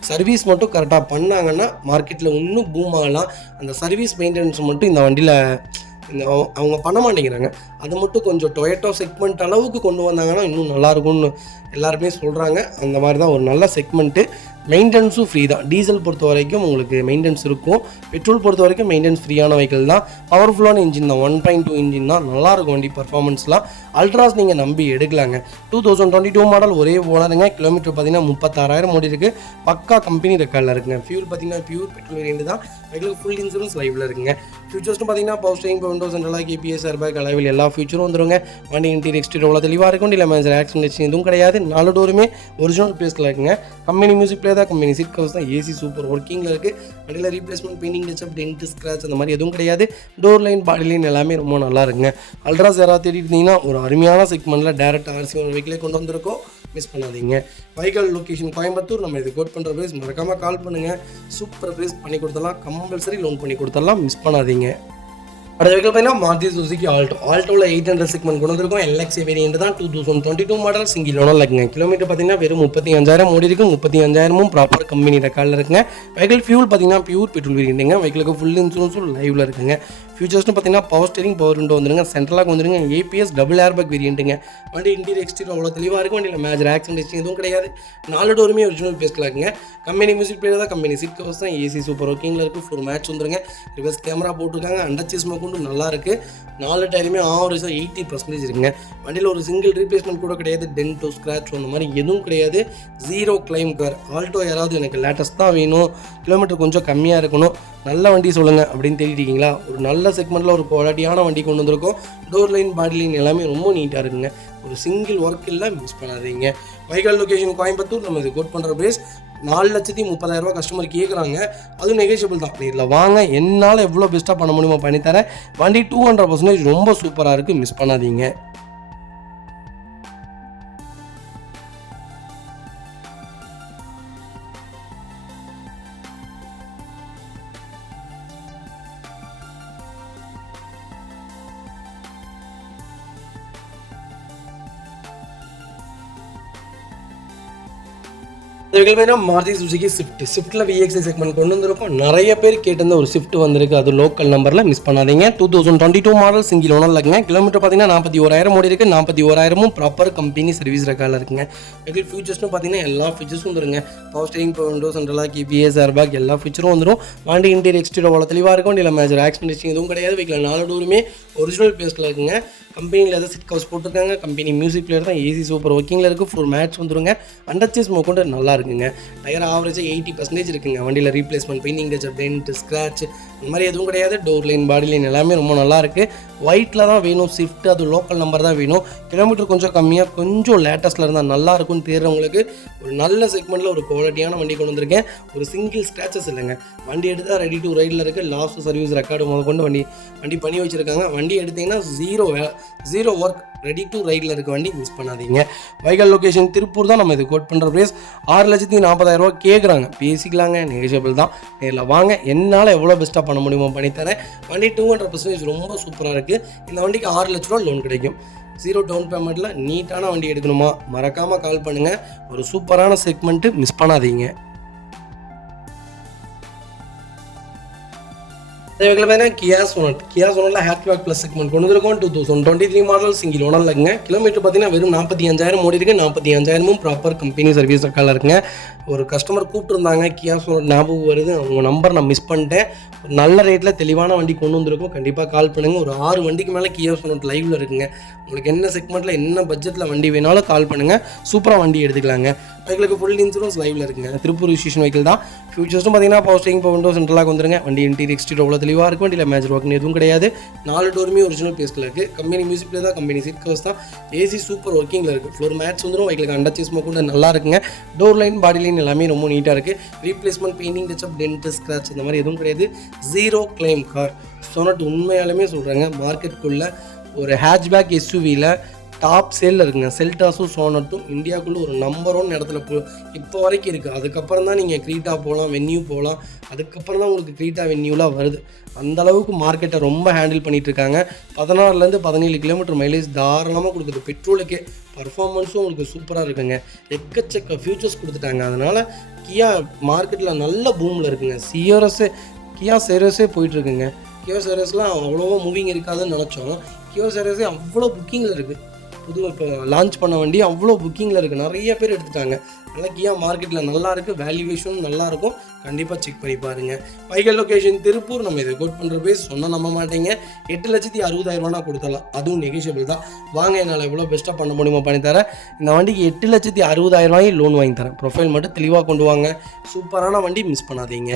சர்வீஸ் மட்டும் கரெக்டாக பண்ணாங்கன்னா மார்க்கெட்டில் இன்னும் பூம் ஆகலாம். அந்த சர்வீஸ் மெயின்டெனன்ஸ் மட்டும் இந்த வண்டியில் அவங்க பண்ண மாட்டேங்கிறாங்க. அது மட்டும் கொஞ்சம் டொயோட்டோ செக்மெண்ட் அளவுக்கு கொண்டு வந்தாங்கன்னா இன்னும் நல்லாயிருக்கும்னு எல்லாருமே சொல்கிறாங்க. அந்த மாதிரி தான் ஒரு நல்ல செக்மெண்ட்டு. மெயின்டெனன்ஸும் ஃப்ரீ தான். டீசல் பொறுத்த வரைக்கும் உங்களுக்கு மெயின்டெனன்ஸ் இருக்கும். பெட்ரோல் பொறுத்த வரைக்கும் மெயின்டெனன்ஸ் ஃப்ரீயான வெஹிக்கிள் தான். பவர்ஃபுல்லான இன்ஜின் தான், 1.2 இன்ஜின் தான். நல்லாயிருக்கும் வண்டி பர்ஃபார்மன்ஸ்லாம். அல்ட்ராஸ் நீங்கள் நம்பி எடுக்கலாங்க. 2022 மாடல், ஒரே ஓனருங்க. கிலோமீட்டர் பார்த்தீங்கன்னா 36,000 ஓடி இருக்குது. பக்கா கம்பெனி ரெக்கார்டில் இருக்குங்க. ஃபியூல் பார்த்தீங்கன்னா பியூர் பெட்ரோல் வேரியன்ட் தான். வெஹிக்கிளுக்கு ஃபுல் இன்சூரன்ஸ் லைவில் இருக்குங்க. ஃபியூச்சர்ஸ்னு பார்த்தீங்கன்னா பவர் ஸ்டீரிங், விண்டோஸ் சென்ட்ரலாக், கேபிஎஸ், ஏர்பேக், அலைவில் எல்லா ஃபியூச்சரும் வந்துருங்க. வண்டி இன்டீரியர் எக்ஸ்டீரியர் அவ்வளோ தெளிவாக இருக்கும். இல்லை மேஜர் ஆக்சிடென்ட் எதுவும் கிடையாது. 4 டோருமே ஒரிஜினல் பிளேஸில் இருக்குங்க. கம்பெனி மியூசிக் பிளே தான், கம்பெனி சீட் கவர்ஸ் தான், ஏசி சூப்பர் ஒர்க்கிங்கில் இருக்குது. வண்டியில் replacement, painting, touch up, dent, scratch அந்த மாதிரி எதுவும் கிடையாது. டோர் லைன், பாடி லைன் எல்லாமே ரொம்ப நல்லா இருக்குங்க. அல்ட்ராஸ் யாராவது தேடிட்டு இருந்தீங்கன்னா ஒரு அருமையான செக்மெண்ட்டில் டேரக்ட் RC வெஹிக்கிளே கொண்டு வந்திருக்கோம், மிஸ் பண்ணாதீங்க. Vehicle location Coimbatore. நம்ம இது கோட் பண்ணுற ப்ரைஸ் மறக்காமல் கால் பண்ணுங்கள். சூப்பர் ப்ரைஸ் பண்ணி கொடுத்துடலாம், கம்பல்சரி லோன் பண்ணி கொடுத்துடலாம், மிஸ் பண்ணாதீங்க. அடுத்த வெஹிக்கிள் பார்த்தீங்கன்னா மாருதி சுசுகி ஆல்டோவில் 800 செக்மெண்ட் கொண்டு வந்திருக்கோம். LXA வேரியன்ட் தான், 2022 மாடல், சிங்கிள் ஓனர் இருக்குங்க. கிலோமீட்டர் பார்த்தீங்கன்னா வெறும் 35,000 ஓடி இருக்குது. 35,000 ப்ராப்பர் கம்பெனி ரெக்கார்டில் இருக்குங்க. வெஹிக்கிள் ஃபியூல் பார்த்தீங்கன்னா பியூர் பெட்ரோல் வேரியன்ட்டுங்க. வெஹிக்கிளுக்கு ஃபுல் இன்சூரன்ஸும் லைவில் இருக்குங்க. ஃபியூச்சர்ஸ்னு பார்த்தீங்கன்னா பவர் ஸ்டீரிங், பவர் விண்டோ வந்துருங்க, சென்ட்ரலாக வந்துருங்க, APS, டபுள் ஏர்பேக் வேரியன்ட்டுங்க. வண்டி இன்டீரியர் எக்ஸ்டீரியர் அவ்வளோ தெளிவாக இருக்கும். வண்டியில் மேஜர் ஆக்சிடென்ட் எதுவும் கிடையாது. 4 டோருமே ஒரிஜினல் பேஸ்டில் இருக்குங்க. கம்பெனி மியூசிக் பிளேயர் தான், கம்பெனி சீட் கவர்ஸ் தான், ஏசி சூப்பர் ஒர்க்கிங்கில் இருக்குது. ஃபுல் மேட்ச் வந்துருங்க. ரிவர்ஸ் கேமரா போட்டிருக்காங்க. அண்டர்ச்சேஸ் கொண்டு நல்லா இருக்குது. 4 டயருமே ஆவரேஜாக 80% இருக்குங்க. வண்டியில் ஒரு சிங்கிள் ரீப்ளேஸ்மெண்ட் கூட கிடையாது. டென்ட்டோ, ஸ்க்ராச் அந்த மாதிரி எதுவும் கிடையாது. 0 கிளைம் கார். ஆல்டோ யாராவது எனக்கு லேட்டஸ்ட் தான் வேணும், கிலோமீட்டர் கொஞ்சம் கம்மியாக இருக்கணும், நல்ல வண்டி சொல்லுங்கள் அப்படின்னு தேடிட்டீங்களா, ஒரு நல்ல செக்மெண்ட்டில் ஒரு குவாலிட்டியான வண்டி கொண்டு வந்திருக்கோம். டோர் லைன், பாடி லைன் எல்லாமே ரொம்ப நீட்டாக இருக்குங்க. ஒரு சிங்கிள் ஒர்க் இல்லை, மிஸ் பண்ணாதீங்க. Vehicle location Coimbatore. நம்ம இது கோட் பண்ணுற ப்ரைஸ் 4,30,000 கஸ்டமர் கேட்குறாங்க. அதுவும் நெகோஷியபிள் தான். நேரில் வாங்க, என்னால் எவ்வளோ பெஸ்ட்டாக பண்ண முடியுமோ பண்ணித்தரேன். வண்டி 200% ரொம்ப சூப்பராக இருக்குது, மிஸ் பண்ணாதீங்க. மாருதி சுசுகி ஸ்விஃப்ட்டில் VXI செக்மெண்ட் கொண்டு வந்திருக்கோம். நிறைய பேர் கேட்டிருந்த ஒரு ஸ்விஃப்ட் வந்திருக்கு, அது லோக்கல் நம்பரில், மிஸ் பண்ணாதீங்க. 2022 மாடல், சிங்கிள் ஓனர் இருக்குங்க. கிலோமீட்டர் பார்த்தீங்கன்னா 41,000 ஓடி இருக்குது. 41,000 ப்ராப்பர் கம்பெனி சர்வீஸ் ரெக்கார்டில் இருக்குங்க. வெஹிக்கிள் ஃபியூச்சர்ஸ்னு பார்த்தீங்கன்னா எல்லா ஃபீச்சர்ஸும் வந்துருங்க. Power steering, power window central lock, ABS, airbag எல்லா ஃபீச்சரும் வந்துடும். வண்டி இன்டீரியர் எக்ஸ்டீரியர் அவ்வளோ தெளிவாக இருக்கும். இல்லை மேஜர் ஆக்சிடென்ட் எதுவும் கிடையாது. வெஹிக்கிள் 4 டோருமே ஒரிஜினல் பேஸ்டில் இருக்குங்க. கம்பெனியில் எதாவது சிட் கவர்ஸ் போட்டிருக்காங்க. கம்பெனி மியூசிக் பிளேயர் தான், ஏசி சூப்பர் ஒர்க்கிங்கில் இருக்குது. ஃபுல் மேட்ச் வந்துருங்க. அண்டர்ச்சேஸ் கொண்டு நல்லா இருக்குங்க. டயர் ஆவரேஜாக 80% இருக்குங்க. வண்டியில் replacement, painting touch up, dent, scratch இந்த மாதிரி எதுவும் கிடையாது. டோர் லைன், பாடி லைன் எல்லாமே ரொம்ப நல்லா இருக்குது. ஒயிட்டில் தான் வேணும் ஸ்விஃப்ட், அது லோக்கல் நம்பர் தான் வேணும். கிலோமீட்டர் கொஞ்சம் கம்மியாக, கொஞ்சம் லேட்டஸ்ட்டில் இருந்தால் நல்லா இருக்கும்னு தேடுறவங்களுக்கு ஒரு நல்ல செக்மெண்ட்டில் ஒரு குவாலிட்டியான வண்டி கொண்டு வந்திருக்கேன். ஒரு சிங்கிள் ஸ்க்ராச்சஸ் இல்லைங்க. வண்டி எடுத்தால் ரெடி டு ரைடில் இருக்குது. லாஸ்ட் சர்வீஸ் ரெக்கார்டு கொண்டு வண்டி பண்ணி வச்சுருக்காங்க. வண்டி எடுத்திங்கன்னா ஜீரோ ஒர்க், ரெடி டு ரைடில் இருக்க வண்டி, மிஸ் பண்ணாதீங்க. வெஹிக்கிள் லொக்கேஷன் திருப்பூர் தான். நம்ம இது கோட் பண்ணுற ப்ரைஸ் 6,40,000 கேட்குறாங்க, பேசிக்கலாங்க, நெகோஷியபிள் தான். நேரில் வாங்க, என்னால் எவ்வளோ பெஸ்ட்டாக பண்ண முடியுமோ பண்ணித்தரேன். வண்டி 200% ரொம்ப சூப்பராக இருக்குது. இந்த வண்டிக்கு 6 லட்ச ரூபா லோன் கிடைக்கும். 0 டவுன் பேமெண்ட்டில் நீட்டான வண்டி எடுக்கணுமா, மறக்காமல் கால் பண்ணுங்கள். ஒரு சூப்பரான செக்மெண்ட்டு, மிஸ் பண்ணாதீங்க. கியா சோனட்டில் ஹேட்ச்பேக் ப்ளஸ் செக்மெண்ட் கொண்டு வந்திருக்கோம். 2023 மாடல் சிங்கிள் ஓனரில் இருக்குங்க. கிலோமீட்டர் பார்த்தீங்கன்னா வெறும் 45,000 ஓடி இருக்குது. 45,000 ப்ராப்பர் கம்பெனி சர்வீஸ் ரெக்கார்டில் இருக்குங்க. ஒரு கஸ்டமர் கூப்பிட்டுருந்தாங்க, கியா சோனட் ஞாபகம் வருது, அவங்க நம்பர் நான் மிஸ் பண்ணிட்டேன். ஒரு நல்ல ரேட்டில் தெளிவான வண்டி கொண்டு வந்திருக்கோம். கண்டிப்பாக கால் பண்ணுங்கள். ஒரு 6 வண்டிக்கு மேலே கியா சோனட் லைவில் இருக்குங்க. உங்களுக்கு என்ன செக்மெண்ட்டில் என்ன பட்ஜெட்டில் வண்டி வேணாலும் கால் பண்ணுங்கள். சூப்பராக வண்டி எடுத்துக்கலாங்க. வெஹிக்கிளுக்கு ஃபுல் இன்சூரன்ஸ் லைவில் இருக்குங்க. திருப்பூர் ரிஜிஸ்ட்ரேஷன் வெஹிக்கிள் தான். ஃபியூச்சர்ஸும் பார்த்தீங்கன்னா power steering, power window central lock வந்துருங்க. வண்டி இன்டீரியர் எக்ஸ்டீரியர் அவ்வளோ தெளிவாக இருக்கும். வண்டியில் மேஜர் ஒர்க்னு எதுவும் கிடையாது. 4 டோருமே ஒரிஜினல் பேஸ்டில் இருக்குது. கம்பெனி மியூசிக்கில் தான், கம்பெனி சீட் கவர்ஸ் தான். ஏசி சூப்பர் ஒர்க்கிங்கில் இருக்குது. ஃப்ளோர் மேட்ச் வந்துடும். வெஹிக்கிளுக்கு அண்டர்ச்சேஸ்மா கூட நல்லா இருக்குங்க. டோர் லைன், பாடி லைன் எல்லாமே ரொம்ப நீட்டாக இருக்குது. Replacement, painting, touch up, dent, scratch இந்த மாதிரி எதுவும் கிடையாது. 0 கிளைம் கார். சோனட் உண்மையாலுமே சொல்கிறேங்க, மார்க்கெட்டுக்குள்ளே ஒரு ஹேட்ச்பேக் எஸ்யூவியில் டாப் சேலில் இருக்குங்க. செல்டாஸும் சோனட்டும் இந்தியாவுக்குள்ளே ஒரு நம்பர் 1 இடத்துல இப்போ வரைக்கும் இருக்குது. அதுக்கப்புறம் தான் நீங்கள் க்ரீட்டா போகலாம், வென்யூ போகலாம். அதுக்கப்புறம் தான் உங்களுக்கு க்ரீட்டா வென்யூலாம் வருது. அந்தளவுக்கு மார்க்கெட்டை ரொம்ப ஹேண்டில் பண்ணிகிட்ருக்காங்க. 16லேருந்து 17 கிலோமீட்டர் மைலேஜ் தாராளமாக கொடுக்குது. பெட்ரோலுக்கே பர்ஃபார்மன்ஸும் உங்களுக்கு சூப்பராக இருக்குங்க. எக்கச்சக்க ஃபியூச்சர்ஸ் கொடுத்துட்டாங்க. அதனால் கியா மார்க்கெட்டில் நல்ல பூமில் இருக்குங்க. கியா சேரஸே போயிட்டுருக்குங்க. கியா சேரஸ்லாம் அவ்வளோவா மூவிங் இருக்காதுன்னு நினச்சோம். கியா சேரஸே அவ்வளோ புக்கிங்கில் இருக்குது. இப்போ லான்ச் பண்ண வண்டி அவ்வளோ புக்கிங்கில் இருக்குது. நிறைய பேர் எடுத்துட்டாங்க. அதனால் கியா மார்க்கெட்டில் நல்லா இருக்குது. வேல்யூவேஷனும் நல்லாயிருக்கும். கண்டிப்பாக செக் பண்ணி பாருங்கள். வைகல் லொக்கேஷன் திருப்பூர். நம்ம இதை கோட் பண்ணுற பேஸ் சொன்னால் நம்ப மாட்டேங்க. 8,60,000 கொடுத்தலாம். அதுவும் நெகிஷியபிள் தான். வாங்க, என்னால் எவ்வளோ பெஸ்ட்டாக பண்ண முடியுமோ பண்ணித்தரேன். இந்த வண்டிக்கு 8,60,000 லோன் வாங்கி தரேன். ப்ரொஃபைல் மட்டும் தெளிவாக கொண்டு வாங்க. சூப்பரான வண்டி, மிஸ் பண்ணாதீங்க.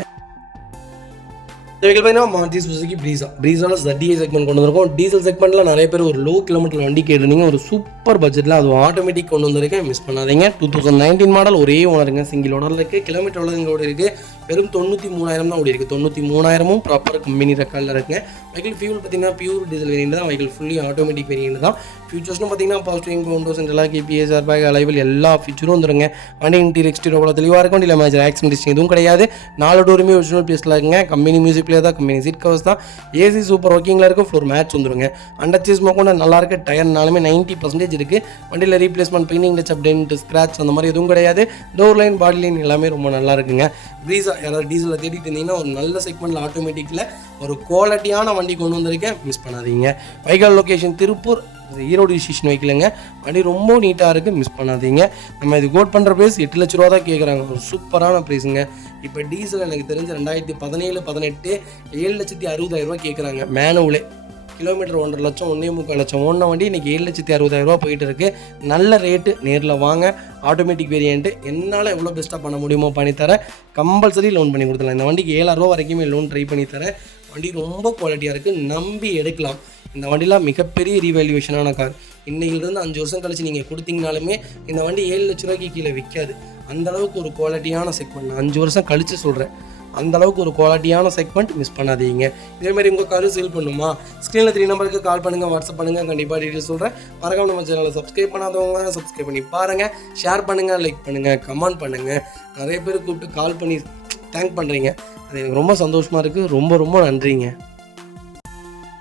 மாருதி சுசுகி ப்ரீஸால ZDI செக்மெண்ட் கொண்டு வந்திருக்கோம். டீசல் செக்மெண்ட்டில் நிறைய பேர் ஒரு லோ கிலோமீட்டர் வண்டி கேட்டிருந்தீங்க. ஒரு சூப்பர் பட்ஜெட்டில் அது ஆட்டோமேட்டிக் கொண்டு வந்திருக்கேன். மிஸ் பண்ணாதீங்க. 2019 மாடல், ஒரே ஓனருங்க. சிங்கிள் ஓனரில் இருக்குது. கிலோமீட்டர் எவ்வளோ இருக்குது? வெறும் 93,000 தான் ஓடி இருக்குது. 93,000 ப்ராப்பர் கம்பெனி ரெக்கார்டில் இருக்குங்க. வெஹிக்கிள் ஃபியூல் பார்த்தீங்கன்னா பியூர் டீசல் வேரியண்ட் தான். வெஹிக்கிள் ஃபுல்லி ஆட்டோமேட்டிக் வேரியண்ட் தான். ஃபியூச்சர்ஸ்னு பார்த்தீங்கன்னா power steering, window central lock, KPS, airbag, alloy wheel எல்லா ஃபீச்சரும் வந்துருங்க. வண்டி இன்டீரியர் எக்ஸ்டீரியர் அவ்வளோ தெளிவாக இருக்கும். வண்டியில் மேஜர் ஆக்சிடென்ட் எதுவும் கிடையாது. 4 டோருமே ஒரிஜினல் பேஸில் இருக்குங்க. கம்பெனி மியூசிக்லேயே தான், கம்பெனி சீட் கவர்ஸ் தான். ஏசி சூப்பர் ஒர்க்கிங்கில் இருக்கும். ஃப்ளோர் மேட்ச் வந்துருங்க. அண்டர்ச்சேஸ்மா கூட நல்லா இருக்குது. டயர்னாலுமே 90% இருக்குது. வண்டியில் replacement, painting, touch up, dent, scratch அந்த மாதிரி எதுவும் கிடையாது. டோர் லைன், பாடி லைன் எல்லாமே ரொம்ப நல்லா இருக்குங்க. ப்ரீஸா யாராவது டீசலில் தேடிட்டு இருந்தீங்கன்னா ஒரு நல்ல செக்மெண்ட்டில் ஆட்டோமேட்டிக்கில் ஒரு குவாலிட்டியான வண்டி கொண்டு வந்திருக்கேன். மிஸ் பண்ணாதீங்க. Vehicle location Tiruppur. Erode registration வைக்கலங்க. வண்டி ரொம்ப நீட்டாக இருக்குது. மிஸ் பண்ணாதீங்க. நம்ம இது கோட் பண்ணுற ப்ரைஸ் 8 லட்ச ரூபா தான் கேட்குறாங்க. ஒரு சூப்பரான ப்ரைஸுங்க. இப்போ டீசல் எனக்கு தெரிஞ்ச 2017-18 7,60,000 கேட்குறாங்க. மேனுவலே கிலோமீட்டர் 1.5 லட்சம் 1.25 லட்சம் ஓடின வண்டி இன்றைக்கி 7,60,000 போயிட்டு இருக்குது. நல்ல ரேட்டு. நேரில் வாங்க. Automatic variant. என்னால் எவ்வளோ பெஸ்ட்டாக பண்ண முடியுமோ பண்ணித்தரேன். கம்பல்சரி லோன் பண்ணி கொடுத்துலாம். இந்த வண்டிக்கு 7,000 வரைக்குமே லோன் ட்ரை பண்ணித்தரேன். வண்டி ரொம்ப குவாலிட்டியாக இருக்குது. நம்பி எடுக்கலாம். இந்த வண்டிலாம் மிகப்பெரிய ரீவேல்யூவேஷனான கார். இன்றைக்கிலிருந்து 5 வருஷம் கழிச்சு நீங்கள் கொடுத்தீங்கனாலுமே இந்த வண்டி 7 லட்ச ரூபாய்க்கு கீழே விற்காது. அந்தளவுக்கு ஒரு குவாலிட்டியான செக்மெண்ட். 5 வருஷம் கழித்து சொல்கிறேன். அந்தளவுக்கு ஒரு குவாலிட்டியான செக்மெண்ட். மிஸ் பண்ணாதீங்க. இதேமாதிரி உங்கள் காரு சேல் பண்ணுமா? ஸ்க்ரீனில் 3 நம்பருக்கு கால் பண்ணுங்கள், வாட்ஸ்அப் பண்ணுங்கள். கண்டிப்பாக டீட்டெயில் சொல்கிறேன். மறக்காம நம்ம சேனலை சப்ஸ்கிரைப் பண்ணாதவங்க சப்ஸ்கிரைப் பண்ணி பாருங்கள். ஷேர் பண்ணுங்கள், லைக் பண்ணுங்கள், கமெண்ட் பண்ணுங்கள். நிறைய பேர் கூப்பிட்டு கால் பண்ணி தேங்க் பண்ணுறீங்க. அது எனக்கு ரொம்ப சந்தோஷமாக இருக்குது. ரொம்ப ரொம்ப நன்றிங்க.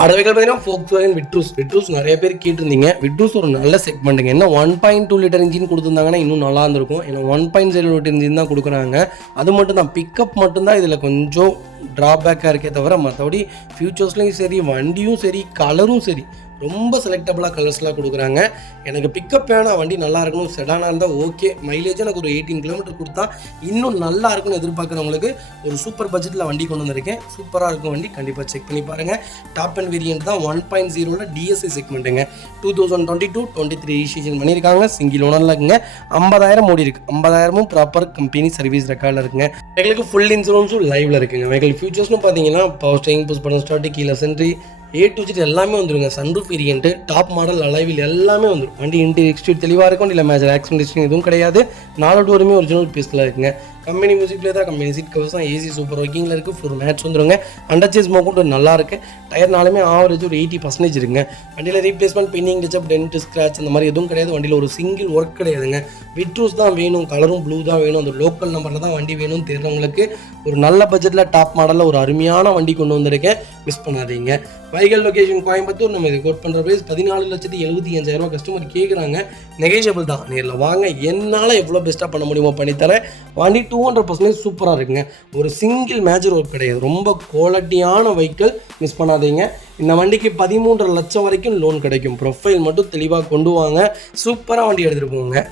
அடுத்த வெஹிக்கிள் பார்த்தீங்கன்னா Volkswagen விட்ரூஸ் நிறைய பேர் கேட்டிருந்தீங்க. விட்ரூஸ் ஒரு நல்ல செக்மெண்ட்டுங்க. என்ன 1.2 லிட்டர் இன்ஜின் கொடுத்துருந்தாங்கன்னா இன்னும் நல்லா இருந்திருக்கும். ஏன்னா 1.0 லிட்டர் இன்ஜின் தான் கொடுக்குறாங்க. அது மட்டும் தான், பிக்கப் மட்டும்தான் இதில் கொஞ்சம் ட்ராபேக்காக இருக்கே தவிர மற்றபடி ஃபியூச்சர்ஸ்லையும் சரி, வண்டியும் சரி, கலரும் சரி, ரொம்ப செலக்டபுளாக கலர்ஸ்லாம் கொடுக்குறாங்க. எனக்கு பிக்கப் வேணாம், வண்டி நல்லா இருக்கணும், செடானாக இருந்தால் ஓகே. மைலேஜ் எனக்கு ஒரு 18 கிலோமீட்டர் கொடுத்தா இன்னும் நல்லா இருக்குன்னு எதிர்பார்க்குறவங்களுக்கு ஒரு சூப்பர் பட்ஜெட்டில் வண்டி கொண்டு வந்திருக்கேன். சூப்பராக இருக்கும் வண்டி. கண்டிப்பாக செக் பண்ணி பாருங்கள். டாப் அண்ட் வேரியன்ட் தான். 1.0 DSI செக்மெண்ட்டுங்க. 2022-23 ரிஜிஸ்ட்ரேஷன் பண்ணியிருக்காங்க. சிங்கிள் ஓனரில் இருக்குங்க. 50,000 ஓடி இருக்குது. 50,000 ப்ராப்பர் கம்பெனி சர்வீஸ் ரெக்கார்டில் இருக்குங்க. எங்களுக்கு ஃபுல் இன்சூரன்ஸும் லைவில் இருக்குங்க. வெஹிக்கிள் ஃபியூச்சர்ஸ்னு பார்த்தீங்கன்னா power steering, push button start, கீழே சென்ட்ரி, A to Z எல்லாமே வந்துருங்க. சன்ரூஃப் வேரியன்ட், டாப் மாடல், அலைவில் எல்லாமே வந்துடும். வண்டி இன்டீரியர் எக்ஸ்டீரியர் தெளிவாக இருக்கும். இல்லை மேஜர் ஆக்சிடென்ட் எதுவும் கிடையாது. 4 டோருமே ஒரிஜினல் பீஸில் இருக்குங்க. கம்பெனி மியூசிக்லேயே தான், கம்பெனி சீட் கவர்ஸ் தான். ஏசி சூப்பர் ஒர்க்கிங்கில் இருக்குது. ஃபுல் மேட்ச் வந்துருங்க. அண்டர்ச்சேஸ் மோக்கும் நல்லா இருக்குது. டயர்னாலுமே ஆவரேஜ் ஒரு 80% இருக்குங்க. வண்டியில் replacement, painting, touch up, dent, scratch அந்த மாதிரி எதுவும் கிடையாது. வண்டியில் ஒரு சிங்கிள் ஒர்க் கிடையாதுங்க. விட்ரூஸ் தான் வேணும், கலரும் ப்ளூ தான் வேணும், அந்த லோக்கல் நம்பரில் தான் வண்டி வேணும்னு தெரிஞ்சவங்களுக்கு ஒரு நல்ல பட்ஜெட்டில் டாப் மாடலில் ஒரு அருமையான வண்டி கொண்டு வந்திருக்கேன். மிஸ் பண்ணாதீங்க. வைகல் லொகேஷன் கோயம்புத்தூர். நம்ம இது கோட் பண்ணுற ப்ரைஸ் 14,75,000 கஸ்டமர் கேட்குறாங்க. நெகோஷியபிள் தான். நேரில் வாங்க. என்னால் எவ்வளோ பெஸ்ட்டாக பண்ண முடியுமோ பண்ணித்தரேன். வண்டி 200% சூப்பராக இருக்குங்க. ஒரு சிங்கிள் மேஜர் ஒர்க் கிடையாது. ரொம்ப குவாலிட்டியான வெஹிக்கிள், மிஸ் பண்ணாதீங்க. இந்த வண்டிக்கு 13.5 லட்சம் வரைக்கும் லோன் கிடைக்கும். ப்ரொஃபைல் மட்டும் தெளிவாக கொண்டு வாங்க, சூப்பராக வண்டி எடுத்துகிட்டு போங்க.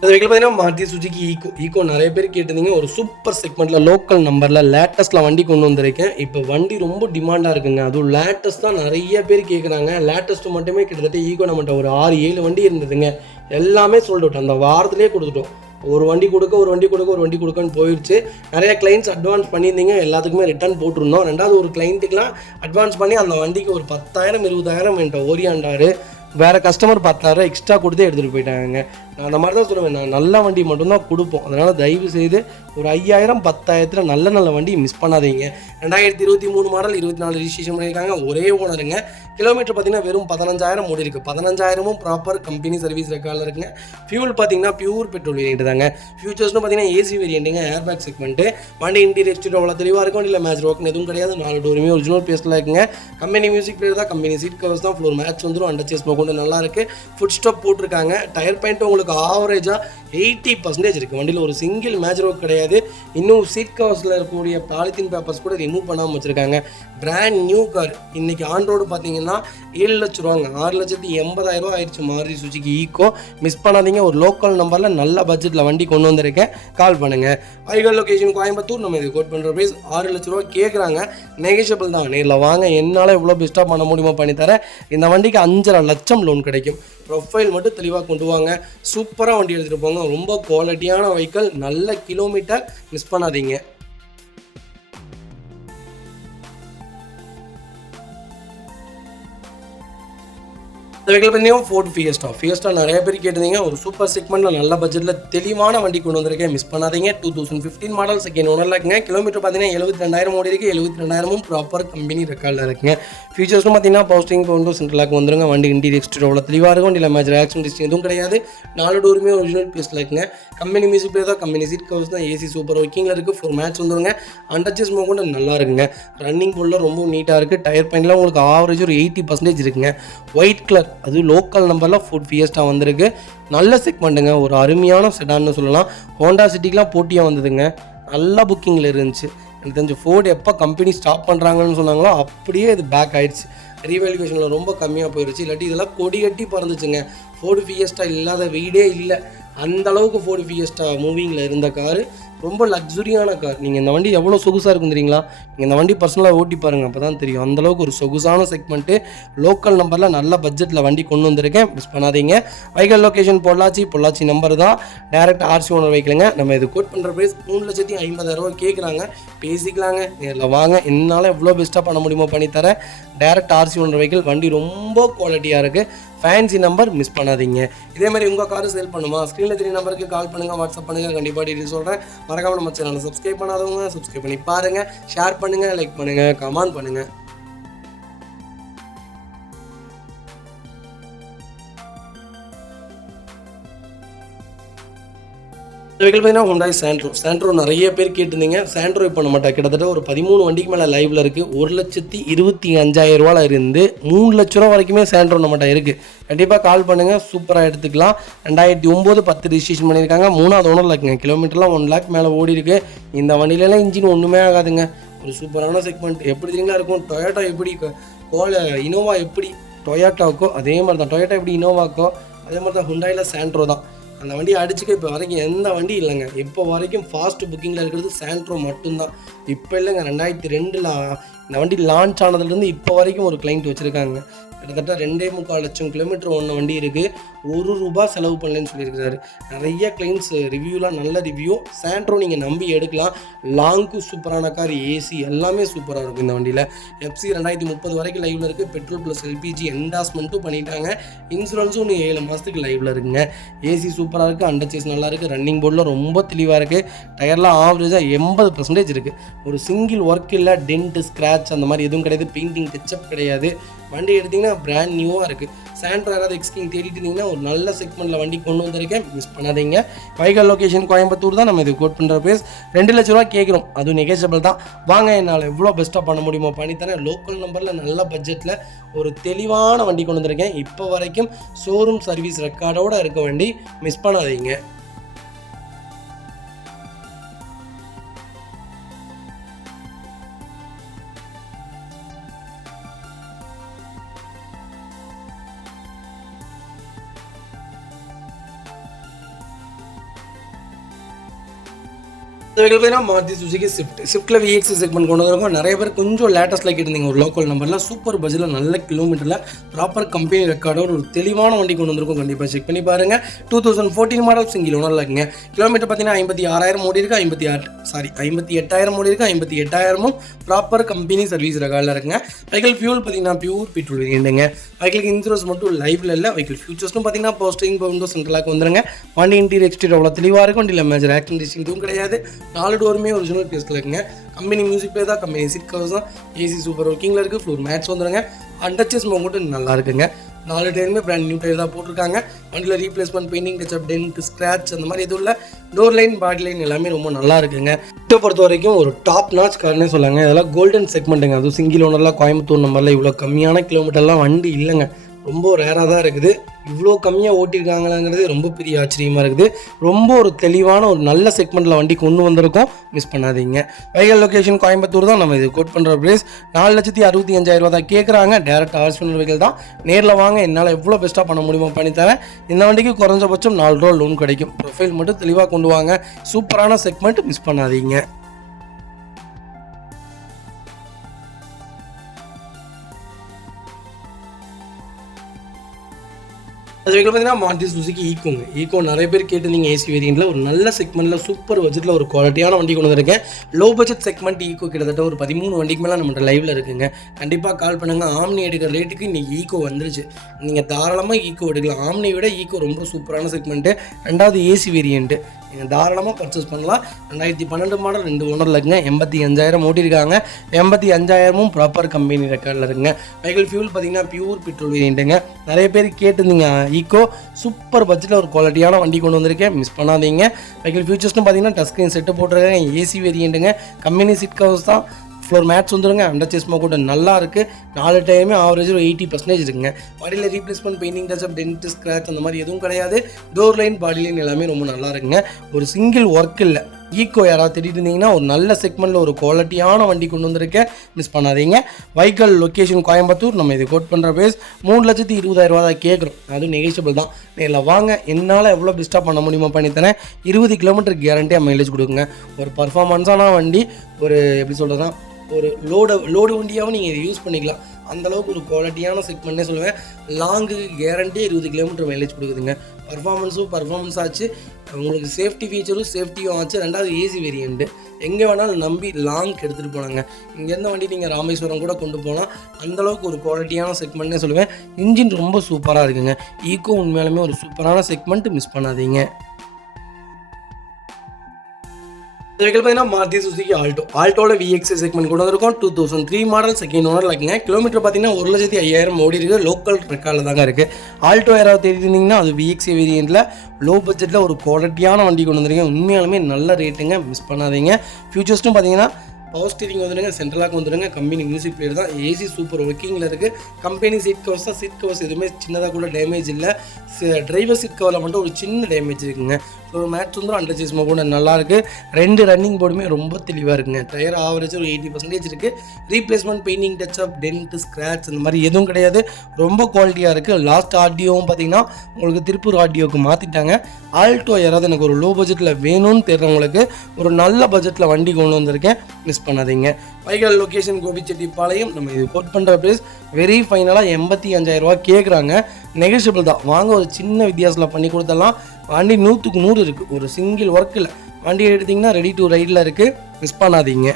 அது வெஹிக்கிள் பார்த்தீங்கன்னா மாருதி சுசுகி ஈக்கோ நிறைய பேர் கேட்டிருந்தீங்க. ஒரு சூப்பர் செக்மெண்ட்டில் லோக்கல் நம்பரில் லேட்டஸ்ட்டில் வண்டி கொண்டு வந்திருக்கேன். இப்போ வண்டி ரொம்ப டிமாண்டாக இருக்குங்க. அதுவும் லேட்டஸ்ட் தான் நிறைய பேர் கேட்குறாங்க. லேட்டஸ்ட்டு மட்டுமே கிட்டத்தட்ட ஈக்கோ நம்மகிட்ட ஒரு 6-7 வண்டி இருந்ததுங்க. எல்லாமே சோல்ட் அவுட். அந்த வாரத்திலே கொடுத்துட்டோம். ஒரு வண்டி கொடுக்கன்னு போயிடுச்சு. நிறைய கிளைண்ட்ஸ் அட்வான்ஸ் பண்ணியிருந்தீங்க, எல்லாத்துக்குமே ரிட்டர்ன் போட்டிருந்தோம். ரெண்டாவது ஒரு கிளைண்ட்டுக்கெலாம் அட்வான்ஸ் பண்ணி அந்த வண்டிக்கு ஒரு 10,000 20,000 என்கிட்ட ஓரியாண்டாரு. வேறு கஸ்டமர் 10,000 எக்ஸ்ட்ரா கொடுத்து எடுத்துகிட்டு போயிட்டாங்க. நான் அந்த மாதிரி தான் சொல்லுவேன், நான் நல்ல வண்டி மட்டும்தான் கொடுப்போம். அதனால் தயவு செய்து ஒரு 5,000 10,000 நல்ல வண்டி மிஸ் பண்ணாதீங்க. 2023 மாடல் 24 ரிஜிஸ்ட்ரேஷன் பண்ணியிருக்காங்க. ஒரே ஓனருங்க. கிலோமீட்டர் பார்த்தீங்கன்னா வெறும் 15,000 ஓடி இருக்குது. 15,000ம் ப்ராப்பர் கம்பெனி சர்வீஸ் ரெக்கார்டில் இருக்குங்க. ஃபியூல் பார்த்தீங்கன்னா பியூர் பெட்ரோல் வேரியன்ட் தாங்க. ஃபியூச்சர்ஸ்னு பார்த்தீங்கன்னா ஏசி வேரியண்ட்டுங்க, ஏர்பேக் செக்மெண்ட்டு. வண்டி இன்டீரியர் எக்ஸ்டீரியர் அவ்வளோ தெளிவாக இருக்கும். வண்டியில் மேட்ச் ஒர்க்னு எதுவும் கிடையாது. 4 டோருமே ஒரிஜினல் பேஸில் இருக்குங்க. கம்பெனி மியூசிக் பிளேயர் தான், கம்பெனி சீட் கவர்ஸ் தான், ஃப்ளோர் மேட்ச் வந்துடும். அண்டர் சேஸ் கொண்டு நல்லா இருக்குது. ஃபுட் ஸ்டாப் போட்டிருக்காங்க. டயர் பாயிண்ட் உங்களுக்கு ஆவரேஜாக 80% இருக்குது. வண்டியில் ஒரு சிங்கிள் மேஜர் ஒர்க் கிடையாது. இன்னும் சீட் கவர்ஸில் இருக்கக்கூடிய பாலித்தீன் பேப்பர்ஸ் கூட ரிமூவ் பண்ணாமல் வச்சுருக்காங்க. Brand new car. இன்றைக்கி ஆன் ரோடு பார்த்தீங்கன்னா 7 லட்ச ரூபாங்க. 6,80,000 ஆயிடுச்சு மாருதி சுசுகி ஈக்கோ. மிஸ் பண்ணாதீங்க. ஒரு லோக்கல் நம்பரில் நல்ல பட்ஜெட்டில் வண்டி கொண்டு வந்திருக்கேன். கால் பண்ணுங்கள். வைகல் லொக்கேஷன் கோயம்புத்தூர். நம்ம இது கோட் பண்ணுற ப்ரைஸ் 6 லட்ச ரூபா கேட்குறாங்க. நெகோஷியபிள் தான். நேரில் வாங்க, என்னால் எவ்வளோ பெஸ்ட்டாக பண்ண முடியுமோ பண்ணித்தரேன். இந்த வண்டிக்கு 5.5 லட்சம் லோன் கிடைக்கும். ப்ரொஃபைல் மட்டும் தெளிவாக கொண்டு வாங்க, சூப்பராக வண்டி எடுத்துகிட்டு போங்க. ரொம்ப குவாலிட்டியான வெஹிக்கிள், நல்ல கிலோமீட்டர், மிஸ் பண்ணாதீங்க. இந்த வெஹிக்கிள் பார்த்தீங்கன்னா ஃபோர்ட் ஃபியஸ்டா நிறைய பேர் கேட்டிருந்தீங்க. ஒரு சூப்பர் செக்மெண்ட்டில் நல்ல பட்ஜெட்டில் தெளிவான வண்டி கொண்டு வந்திருக்கேன். மிஸ் பண்ணாதீங்க. 2015 மாடல், செகண்ட் ஓனரில் இருக்குங்க. கிலோமீட்டர் பார்த்தீங்கன்னா 72,000 ஓடி இருக்குது. 72,000ம் ப்ராப்பர் கம்பெனி ரெக்கார்டில் இருக்குங்க. ஃபீச்சர்ஸ்னு பார்த்தீங்கன்னா பவர்ஸ்டீரிங், விண்டோ சென்ட்ரலாக் வந்துருங்க. வண்டி இன்டீரியர் எக்ஸ்டீரியர் அவ்வளோ தெளிவாக இருக்கும். வண்டியில் மேஜர் ஆக்சிடென்ட் ஹிஸ்ட்ரி எதுவும் கிடையாது. 4 டோருமே ஒரிஜினல் பேஸில் இருக்குங்க. கம்பெனி மியூசிக் பிளேயர் தான், கம்பெனி சீட் கவர்ஸ் தான், ஏசி சூப்பர் ஒர்க்கிங்கில் இருக்குது. ஃபோர் மேட்ச் வந்துருங்க. அண்டர் சேஸ் கொண்டு நல்லா இருக்குங்க. ரன்னிங் போர்டில் ரொம்ப நீட்டாக இருக்குது. டயர் பாயிண்ட்லாம் உங்களுக்கு ஆவரேஜ் ஒரு 80% இருக்குங்க. ஒயிட் கலர், அது லோக்கல் நம்பரில் ஃபோர்ட் ஃபியஸ்டா வந்திருக்கு. நல்ல செக்மெண்ட்டுங்க. ஒரு அருமையான செடான்னு சொல்லலாம். ஹோண்டா சிட்டிக்கெலாம் போட்டியாக வந்ததுங்க. நல்லா புக்கிங்கில் இருந்துச்சு. எனக்கு தெரிஞ்சு ஃபோர்டு எப்போ கம்பெனி ஸ்டாப் பண்ணுறாங்கன்னு சொன்னாங்களோ அப்படியே இது பேக் ஆகிடுச்சு. ரீவேல்யூவேஷனில் ரொம்ப கம்மியாக போயிடுச்சு. இல்லாட்டி இதெல்லாம் கொடி கட்டி பறந்துச்சுங்க. ஃபோர்டு ஃபியஸ்டா இல்லாத வீடே இல்லை. அந்தளவுக்கு ஃபோர்டு ஃபியஸ்டா மூவிங்கில் இருந்த காரு. ரொம்ப லக்ஸுரியான கார். நீங்கள் இந்த வண்டி எவ்வளோ சொகுசாக இருக்கும் தெரியுங்களா? நீங்கள் இந்த வண்டி பர்சனலாக ஓட்டி பாருங்கள், அப்போ தான் தெரியும். அந்தளவுக்கு ஒரு சொகுசான செக்மெண்ட்டு. லோக்கல் நம்பரில் நல்ல பட்ஜெட்டில் வண்டி கொண்டு வந்திருக்கேன். மிஸ் பண்ணாதீங்க. வைகல் லொக்கேஷன் பொள்ளாச்சி நம்பர் தான். டேரக்ட் ஆர்சி ஓனர் வைக்கலுங்க. நம்ம இது கோட் பண்ணுற ப்ரைஸ் 3,50,000 கேட்குறாங்க. பேசிக்கலாங்க. நேரில் வாங்க, என்னால் எவ்வளோ பெஸ்ட்டாக பண்ண முடியுமோ பண்ணித்தரேன். Direct RC owner vehicle. வண்டி ரொம்ப குவாலிட்டியாக இருக்குது. ஃபேன்சி நம்பர், மிஸ் பண்ணாதீங்க. இதே மாதிரி உங்கள் காரு சேல் பண்ணுமா? ஸ்க்ரீனில் 3 நம்பருக்கு கால் பண்ணுங்கள், வாட்ஸ்அப் பண்ணுங்கள். கண்டிப்பாக டீட்டெயில் சொல்கிறேன். மறக்காம நம்ம சேனலை சப்ஸ்கிரைப் பண்ணாதவங்க சப்ஸ்கிரைப் பண்ணி பாருங்கள். ஷேர் பண்ணுங்கள், லைக் பண்ணுங்கள், கமெண்ட் பண்ணுங்கள். வெஹிக்கிள் பார்த்தீங்கன்னா ஹுண்டாய் சாண்ட்ரோ நிறைய பேர் கேட்டிருந்தீங்க. சாண்ட்ரோ இப்போ நம்மகிட்ட கிட்டத்தட்ட ஒரு 13 வண்டிக்கு மேலே லைவில் இருக்குது. 1,25,000 இருந்து 3 லட்ச ரூபா வரைக்குமே சாண்ட்ரோ நம்மகிட்ட இருக்குது. கண்டிப்பாக கால் பண்ணுங்கள், சூப்பராக எடுத்துக்கலாம். 2009 10 ரிஜிஸ்ட்ரேஷன் பண்ணியிருக்காங்க. 3வது ஓனரில் இருக்குங்க. கிலோமீட்டர்லாம் 1 லேக் மேலே ஓடி இருக்குது. இந்த வண்டியிலலாம் இன்ஜின் ஒன்றுமே ஆகாதுங்க. ஒரு சூப்பரான செக்மெண்ட். எப்படி தெரியுங்களா இருக்கும்? டொயோட்டா எப்படி இனோவா எப்படி டொயோட்டாவுக்கோ அதே மாதிரி தான். டொயோட்டா எப்படி இனோவாக்கோ அதே மாதிரி தான் ஹுண்டாயில் சாண்ட்ரோ தான். அந்த வண்டியை அடிச்சுக்க இப்போ வரைக்கும் எந்த வண்டி இல்லைங்க. இப்போ வரைக்கும் ஃபாஸ்ட் புக்கிங்கில் இருக்கிறது சாண்ட்ரோ மட்டும்தான். இப்போ இல்லைங்க, 2002 இந்த வண்டி லான்ச் ஆனதுலேருந்து இப்போ வரைக்கும் ஒரு கிளைண்ட் வச்சுருக்காங்க. கிட்டத்தட்ட 2.25 லட்சம் கிலோமீட்டர் ஒன்று வண்டி இருக்குது. ₹1 செலவு பண்ணலன்னு சொல்லியிருக்கிறாரு. நிறைய கிளைண்ட்ஸ் ரிவ்யூலாம் நல்ல ரிவ்யூ. சாண்ட்ரோ நீங்கள் நம்பி எடுக்கலாம். லாங்கு சூப்பரான கார், ஏசி எல்லாமே சூப்பராக இருக்கும் இந்த வண்டியில். எஃப்சி 2030 வரைக்கும் லைவில் இருக்குது. பெட்ரோல் ப்ளஸ் எல்பிஜி என்டாஸ்மெண்ட்டும் பண்ணிட்டாங்க. இன்சூரன்ஸும் இன்னும் 7 மாதத்துக்கு லைவில் இருக்குங்க. ஏசி சூப்பராக இருக்குது. அண்டர் சேஸ் நல்லா இருக்குது. ரன்னிங் போர்டில் ரொம்ப தெளிவாக இருக்குது. டயர்லாம் ஆவரேஜாக 80% இருக்குது. ஒரு சிங்கிள் ஒர்க் இல்லை. டென்ட், ஸ்க்ராட்ச் அந்த மாதிரி எதுவும் கிடையாது. பெயிண்டிங் டச்சப் கிடையாது. வண்டி எடுத்திங்கன்னா பிராண்ட் நியூவாக இருக்குது. சாண்ட்ரா யாராவது எக்ஸ்கிங் தேடிட்டு இருந்தீங்கன்னா ஒரு நல்ல செக்மெண்ட்டில் வண்டி கொண்டு வந்திருக்கேன், மிஸ் பண்ணாதீங்க. வைகல் லொக்கேஷன் கோயம்புத்தூர் தான் நம்ம இது கோட் பண்ணுற ப்ரைஸ். 2 லட்ச ரூபா கேட்குறோம், அதுவும் நெகோஷியபிள் தான். வாங்க, என்னால் எவ்வளோ பெஸ்ட்டாக பண்ண முடியுமோ பண்ணித்தரேன். லோக்கல் நம்பரில் நல்ல பட்ஜெட்டில் ஒரு தெளிவான வண்டி கொண்டு வந்திருக்கேன். இப்போ வரைக்கும் ஷோரூம் சர்வீஸ் ரெக்கார்டோடு இருக்க வண்டி, மிஸ் பண்ணாதீங்க. மாருதி சுசுகி ஸ்விஃப்ட்டில் விஎக்ஸ் செக்மெண்ட் கொண்டு வந்திருக்கோம். நிறைய பேர் கொஞ்சம் லேட்டஸ்ட்டில் கேட்டிருந்தீங்க ஒரு லோக்கல் நம்பரில் சூப்பர் பட்ஜெட்டில் நல்ல கிலோமீட்டரில் ப்ராப்பர் கம்பெனி ரெக்கார்டோட ஒரு தெளிவான வண்டி கொண்டு வந்திருக்கும். கண்டிப்பாக செக் பண்ணி பாருங்கள். 2014 மாடல் சிங்கிள் ஓனரில் இருக்குங்க. கிலோமீட்டர் பார்த்தீங்கன்னா 56,000 ஓடி இருக்குது, 58,000 ஓடி இருக்குது. 58,000 ப்ராப்பர் கம்பெனி சர்வீஸ் ரெக்கார்டில் இருக்குங்க. வெஹிக்கிள் ஃபியூல் பார்த்தீங்கன்னா பியூர் பெட்ரோல் வேண்டியங்க. வெஹிக்கிளுக்கு இன்சூரன்ஸ் மட்டும் லைவ்ல இல்லை. வெஹிக்கிள் ஃபியூச்சர்ஸ்னு பார்த்தீங்கன்னா போஸ்டிங் விண்டோ சென்ட்ரலாக வந்துருங்க. வண்டி இன்டீரியர் எக்ஸ்டீரியர் அவ்வளோ தெளிவாக இருக்கும். வண்டியில் மேஜர் ஆக்சிடென்ட் இதுவும் கிடையாது. 4 டோருமே ஒரிஜினல் பேஸ்ட்டில் இருக்குங்க. கம்பெனி மியூசிக் பிளே தான், கம்பெனி சீட் கவர்ஸ் தான், ஏசி சூப்பர் ஒர்க்கிங்கில் இருக்குது. ஃப்ளோர் மேட்ஸ் வந்துடுங்க. அண்டர்ச்சஸ் மட்டும் நல்லா இருக்குங்க. 4 டயருமே பிராண்ட் நியூ டயர் தான் போட்டிருக்காங்க. வண்டியில் replacement, painting touch up, dent, scratch அந்த மாதிரி எதுவும் இல்லை. டோர் லைன், பாடி லைன் எல்லாமே ரொம்ப நல்லா இருக்குங்க. இதை பொறுத்த வரைக்கும் ஒரு டாப் நாச் கார்னே சொல்லாங்க. இதெல்லாம் கோல்டன் செக்மெண்ட்டுங்க. அதுவும் சிங்கிள் ஓனரில் கோயம்புத்தூர் நம்பரில் இவ்வளோ கம்மியான கிலோமீட்டர்லாம் வண்டி இல்லைங்க. ரொம்ப ரேராக தான் இருக்குது. இவ்வளோ கம்மியாக ஓட்டியிருக்காங்களாங்கிறது ரொம்ப பெரிய ஆச்சரியமாக இருக்குது. ரொம்ப ஒரு தெளிவான ஒரு நல்ல செக்மெண்ட்டில் வண்டி கொண்டு வந்திருக்கோம், மிஸ் பண்ணாதீங்க. வைகல் லொக்கேஷன் கோயம்புத்தூர் தான் நம்ம இது கோட் பண்ணுற ப்ரைஸ். 4,65,500 தான் கேட்குறாங்க. டேரக்ட் ஹார்ஸ்பெண்டல் வெஹிக்கிள் தான். நேரில் வாங்க, என்னால் எவ்வளோ பெஸ்ட்டாக பண்ண முடியுமோ பண்ணித்தரேன். இந்த வண்டிக்கு குறைஞ்சபட்சம் 4 ரூபா லோன் கிடைக்கும். ப்ரொஃபைல் மட்டும் தெளிவாக கொண்டு வாங்க. சூப்பரான செக்மெண்ட், மிஸ் பண்ணாதீங்க. அது பார்த்தீங்கன்னா மாருதி சுசுகி ஈக்கோ நிறைய பேர் கேட்டிருந்தீங்க. ஏசி வேரியண்ட்டில் ஒரு நல்ல செக்மெண்ட்டில் சூப்பர் பட்ஜெட்டில் ஒரு குவாலிட்டியான வண்டி கொண்டு வந்திருக்கேன். லோ பட்ஜெட் செக்மெண்ட் ஈக்கோ கிட்டத்தட்ட ஒரு 13 வண்டிக்கு மேலே நம்மகிட்ட லைவில் இருக்குங்க. கண்டிப்பாக கால் பண்ணுங்கள். ஆம்னி எடுக்கிற ரேட்டுக்கு இன்றைக்கி ஈக்கோ வந்துருச்சு. நீங்கள் தாராளமாக ஈக்கோ எடுக்கலாம். ஆம்னியை விட ஈக்கோ ரொம்ப சூப்பரான செக்மெண்ட்டு. 2வது ஏசி வேரியண்ட்டு நீங்கள் தாராளமாக பர்ச்சேஸ் பண்ணலாம். 2012 மாடல் 2 ஓனரில் இருக்குங்க. 85,000 ஓட்டியிருக்காங்க. 85,000 ப்ராப்பர் கம்பெனி ரெக்கார்டில் இருக்குங்க. வெஹிக்கிள் ஃபியூல் பார்த்தீங்கன்னா பியூர் பெட்ரோல் வேரியண்ட்டுங்க. நிறைய பேர் கேட்டிருந்தீங்க. ஈக்கோ சூப்பர் பட்ஜெட்டில் ஒரு குவாலிட்டியான வண்டி கொண்டு வந்திருக்கேன், மிஸ் பண்ணாதீங்க. வெஹிக்கிள் ஃபியூச்சர்ஸ்னு பார்த்தீங்கன்னா டச் ஸ்க்ரீன் செட்டு போட்டிருக்காங்க. ஏசி வேரியண்ட்டுங்க. கம்பெனி சீட் கவர்ஸ் தான். ஃப்ளோர் மேட்ஸ் வந்துடுங்க. அண்டர் சேஸ்மா கூட நல்லா இருக்குது. 4 டைமே ஆவரேஜ் ஒரு 80% இருக்குங்க. பாடியில் replacement, painting touch up, dent, scratch அந்த மாதிரி எதுவும் கிடையாது. டோர் லைன், பாடி லைன் எல்லாமே ரொம்ப நல்லா இருக்குங்க. ஒரு சிங்கிள் ஒர்க் இல்லை. ஈக்கோ யாராவது தேடிட்டு இருந்தீங்கன்னா ஒரு நல்ல செக்மெண்ட்டில் ஒரு குவாலிட்டியான வண்டி கொண்டு வந்திருக்கேன், மிஸ் பண்ணாதீங்க. வைக்கல் லொக்கேஷன் கோயம்புத்தூர். நம்ம இது கோட் பண்ணுற பேஸ் 3,20,000 தான் கேட்குறோம். அதுவும் நெகோஷியபிள் தான். நேரில் வாங்க, என்னால் எவ்வளோ பெஸ்ட்டாக பண்ண முடியுமோ பண்ணித்தரேன். 20 கிலோமீட்டர் கேரண்டியாக மைலேஜ் கொடுக்குங்க. ஒரு பர்ஃபார்மன்ஸான வண்டி, ஒரு எப்படி சொல்கிறதுனா ஒரு லோடு வண்டியாகவும் நீங்கள் இதை யூஸ் பண்ணிக்கலாம். அந்தளவுக்கு ஒரு குவாலிட்டியான செக்மெண்ட்னே சொல்லுவேன். லாங்கு கேரண்டி 20 கிலோமீட்டர் மைலேஜ் கொடுக்குதுங்க. பர்ஃபார்மன்ஸ் ஆச்சு, உங்களுக்கு சேஃப்டி ஃபீச்சரும் சேஃப்டியும் ஆச்சு. 2வது ஏசி வேரியண்ட்டு. எங்கே வேணாலும் நம்பி லாங்க்கு எடுத்துகிட்டு போனாங்க. இங்கேருந்து வண்டி நீங்கள் ராமேஸ்வரம் கூட கொண்டு போகலாம். அந்தளவுக்கு ஒரு குவாலிட்டியான செக்மெண்ட்னே சொல்லுவேன். இன்ஜின் ரொம்ப சூப்பராக இருக்குங்க. ஈக்கோ உண்மையாலுமே ஒரு சூப்பரான செக்மெண்ட், மிஸ் பண்ணாதீங்க. வெஹிக்கிள் பார்த்தீங்கன்னா மாருதி சுசுகி ஆல்டோவில் விஎக்ஸ் செக்மெண்ட் கொண்டு வந்திருக்கோம். 2003 மாடல் செகண்ட் ஓனர் இருக்குங்க. கிலோமீட்டர் பார்த்தீங்கன்னா 1,05,000 ஓடி இருக்குது. லோக்கல் ரெக்கார்டில் தாங்க இருக்குது. ஆல்டோ யாராவது தேடிருந்தீங்கன்னா அது விஎக்ஸ் வேரியண்ட்டில் லோ பட்ஜெட்டில் ஒரு குவாலிட்டியான வண்டி கொண்டு வந்திருக்கேன். உண்மையாலுமே நல்ல ரேட்டுங்க, மிஸ் பண்ணாதீங்க. ஃபியூச்சர்ஸ்டும் பார்த்தீங்கன்னா பவர் ஸ்டீரிங் வந்துடுங்க. சென்ட்ரலாக வந்துடுங்க. கம்பெனி மியூசிக் பிளேயர் தான். ஏசி சூப்பர் ஒர்க்கிங்கில் இருக்குது. கம்பெனி சீட் கவர்ஸ் தான். சீட் கவர்ஸ் எதுவுமே சின்னதாக கூட டேமேஜ் இல்லை. டிரைவர் சீட் கவரில் மட்டும் ஒரு சின்ன டேமேஜ் இருக்குங்க. ஒரு மேட்ச் வந்துடும். அண்டர் சேஸ்மா கூட நல்லாயிருக்கு. 2 ரன்னிங் போர்டுமே ரொம்ப தெளிவாக இருக்குங்க. டயர் ஆவரேஜ் ஒரு 80% இருக்குது. Replacement, painting touch up, dent, scratch அந்த மாதிரி எதுவும் கிடையாது. ரொம்ப குவாலிட்டியாக இருக்குது. லாஸ்ட் ஆடியோவும் பார்த்தீங்கன்னா உங்களுக்கு திருப்பூர் ஆடியோவுக்கு மாற்றிட்டாங்க. ஆல்டோ யாராவது எனக்கு ஒரு லோ பட்ஜெட்டில் வேணும்னு தெரிறவங்களுக்கு ஒரு நல்ல பட்ஜெட்டில் வண்டி கொண்டு வந்திருக்கேன், மிஸ் பண்ணாதீங்க. Vehicle location Gobichettipalayam. நம்ம இது கோட் பண்ணுற ப்ரைஸ் வெரி ஃபைனலாக 85,000 கேட்குறாங்க. நெகோஷியபிள் தான். வாங்க, ஒரு சின்ன வித்தியாசத்தில் பண்ணி கொடுத்தலாம். வண்டி 100க்கு 100 இருக்குது. ஒரு சிங்கிள் ஒர்க்கில் வண்டி எடுத்திங்கன்னா ரெடி டு ரைடில் இருக்குது, மிஸ் பண்ணாதீங்க.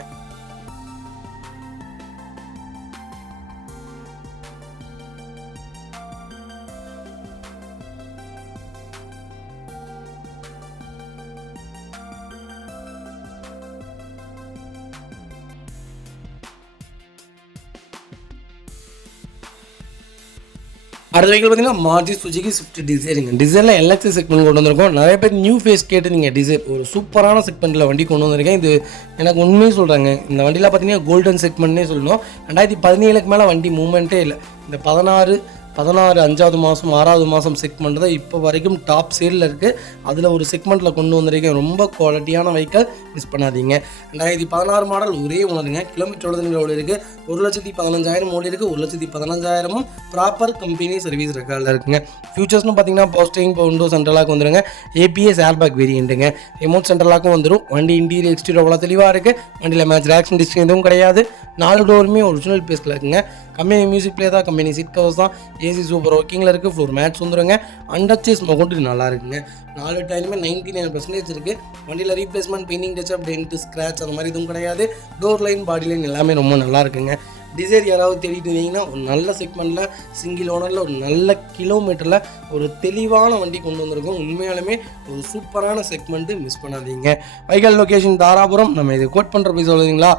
அடுத்த வெஹிக்கிள் பார்த்தீங்கன்னா மாருதி சுசுகி ஸ்விஃப்ட் டிசைருங்க. டிசைரில் எல்எக்ஸி செக்மெண்ட் கொண்டு வந்திருக்கோம். நிறைய பேர் நியூ ஃபேஸ் கேட்டு நீங்கள் டிசைர் ஒரு சூப்பரான செக்மெண்ட்டில் வண்டி கொண்டு வந்திருக்கேன். இது எனக்கு உண்மையும் சொல்கிறாங்க. இந்த வண்டியில் பார்த்தீங்கன்னா கோல்டன் செக்மெண்ட்னே சொல்லணும். 2017க்கு மேலே வண்டி மூவ்மெண்ட்டே இல்லை. இந்த 16 5வது மாதம் 6வது மாதம் செக்மெண்ட் தான் இப்போ வரைக்கும் டாப் சேலில் இருக்குது. அதில் ஒரு செக்மெண்ட்டில் கொண்டு வந்திருக்கேன். ரொம்ப குவாலிட்டியான வெஹிக்கிள், மிஸ் பண்ணாதீங்க. 2016 மாடல் ஒரே ஒன்றுங்க. கிலோமீட்டர் ஓடி இருக்குது 1,15,000 ஓடி இருக்குது. 1,15,000 ப்ராப்பர் கம்பெனி சர்வீஸ் ரெக்கார்டில் இருக்குங்க. ஃபியூச்சர்ஸ்னு பார்த்தீங்கன்னா போஸ்டிங் விண்டோ சென்ட்ரலாக வந்துருங்க. ஏபிஎஸ் ஏர்பேக் வேரியண்ட்டுங்க. ரிமோட் சென்ட்ரலாக்கும் வந்துடும். வண்டி இன்டீரியர் எக்ஸ்டீரியர் அவ்வளோ தெளிவாக இருக்குது. வண்டியில் மேட்ச் ஆக்ஷன் டிஸ்ட்ரிக் எதுவும் கிடையாது. 4 டோருமே ஒரிஜினல் பேஸில் இருக்குங்க. கம்பெனி மியூசிக் பிளே தான், கம்பெனி சீட் கவர்ஸ் தான், ஏசி சூப்பர் ஒர்க்கிங்கில் இருக்குது. ஃப்ளோர் மேட்ச் வந்துருங்க. அண்டர்ச்சேஸ் கொண்டு நல்லா இருக்குங்க. 4 டயருமே 99% இருக்குது. வண்டியில் replacement, painting, touch up, dent, scratch அந்த மாதிரி எதுவும் கிடையாது. டோர் லைன், பாடி லைன் எல்லாமே ரொம்ப நல்லா இருக்குங்க. டிசைர் யாராவது தேடிட்டு இருந்தீங்கன்னா ஒரு நல்ல செக்மெண்ட்டில் சிங்கிள் ஓனரில் ஒரு நல்ல கிலோமீட்டரில் ஒரு தெளிவான வண்டி கொண்டு வந்திருக்கோம். உண்மையாலுமே ஒரு சூப்பரான செக்மெண்ட்டு, மிஸ் பண்ணாதீங்க. வைக்கல் லொக்கேஷன் தாராபுரம். நம்ம இது கோட் பண்ணுற போய் சொல்லுவீங்களா,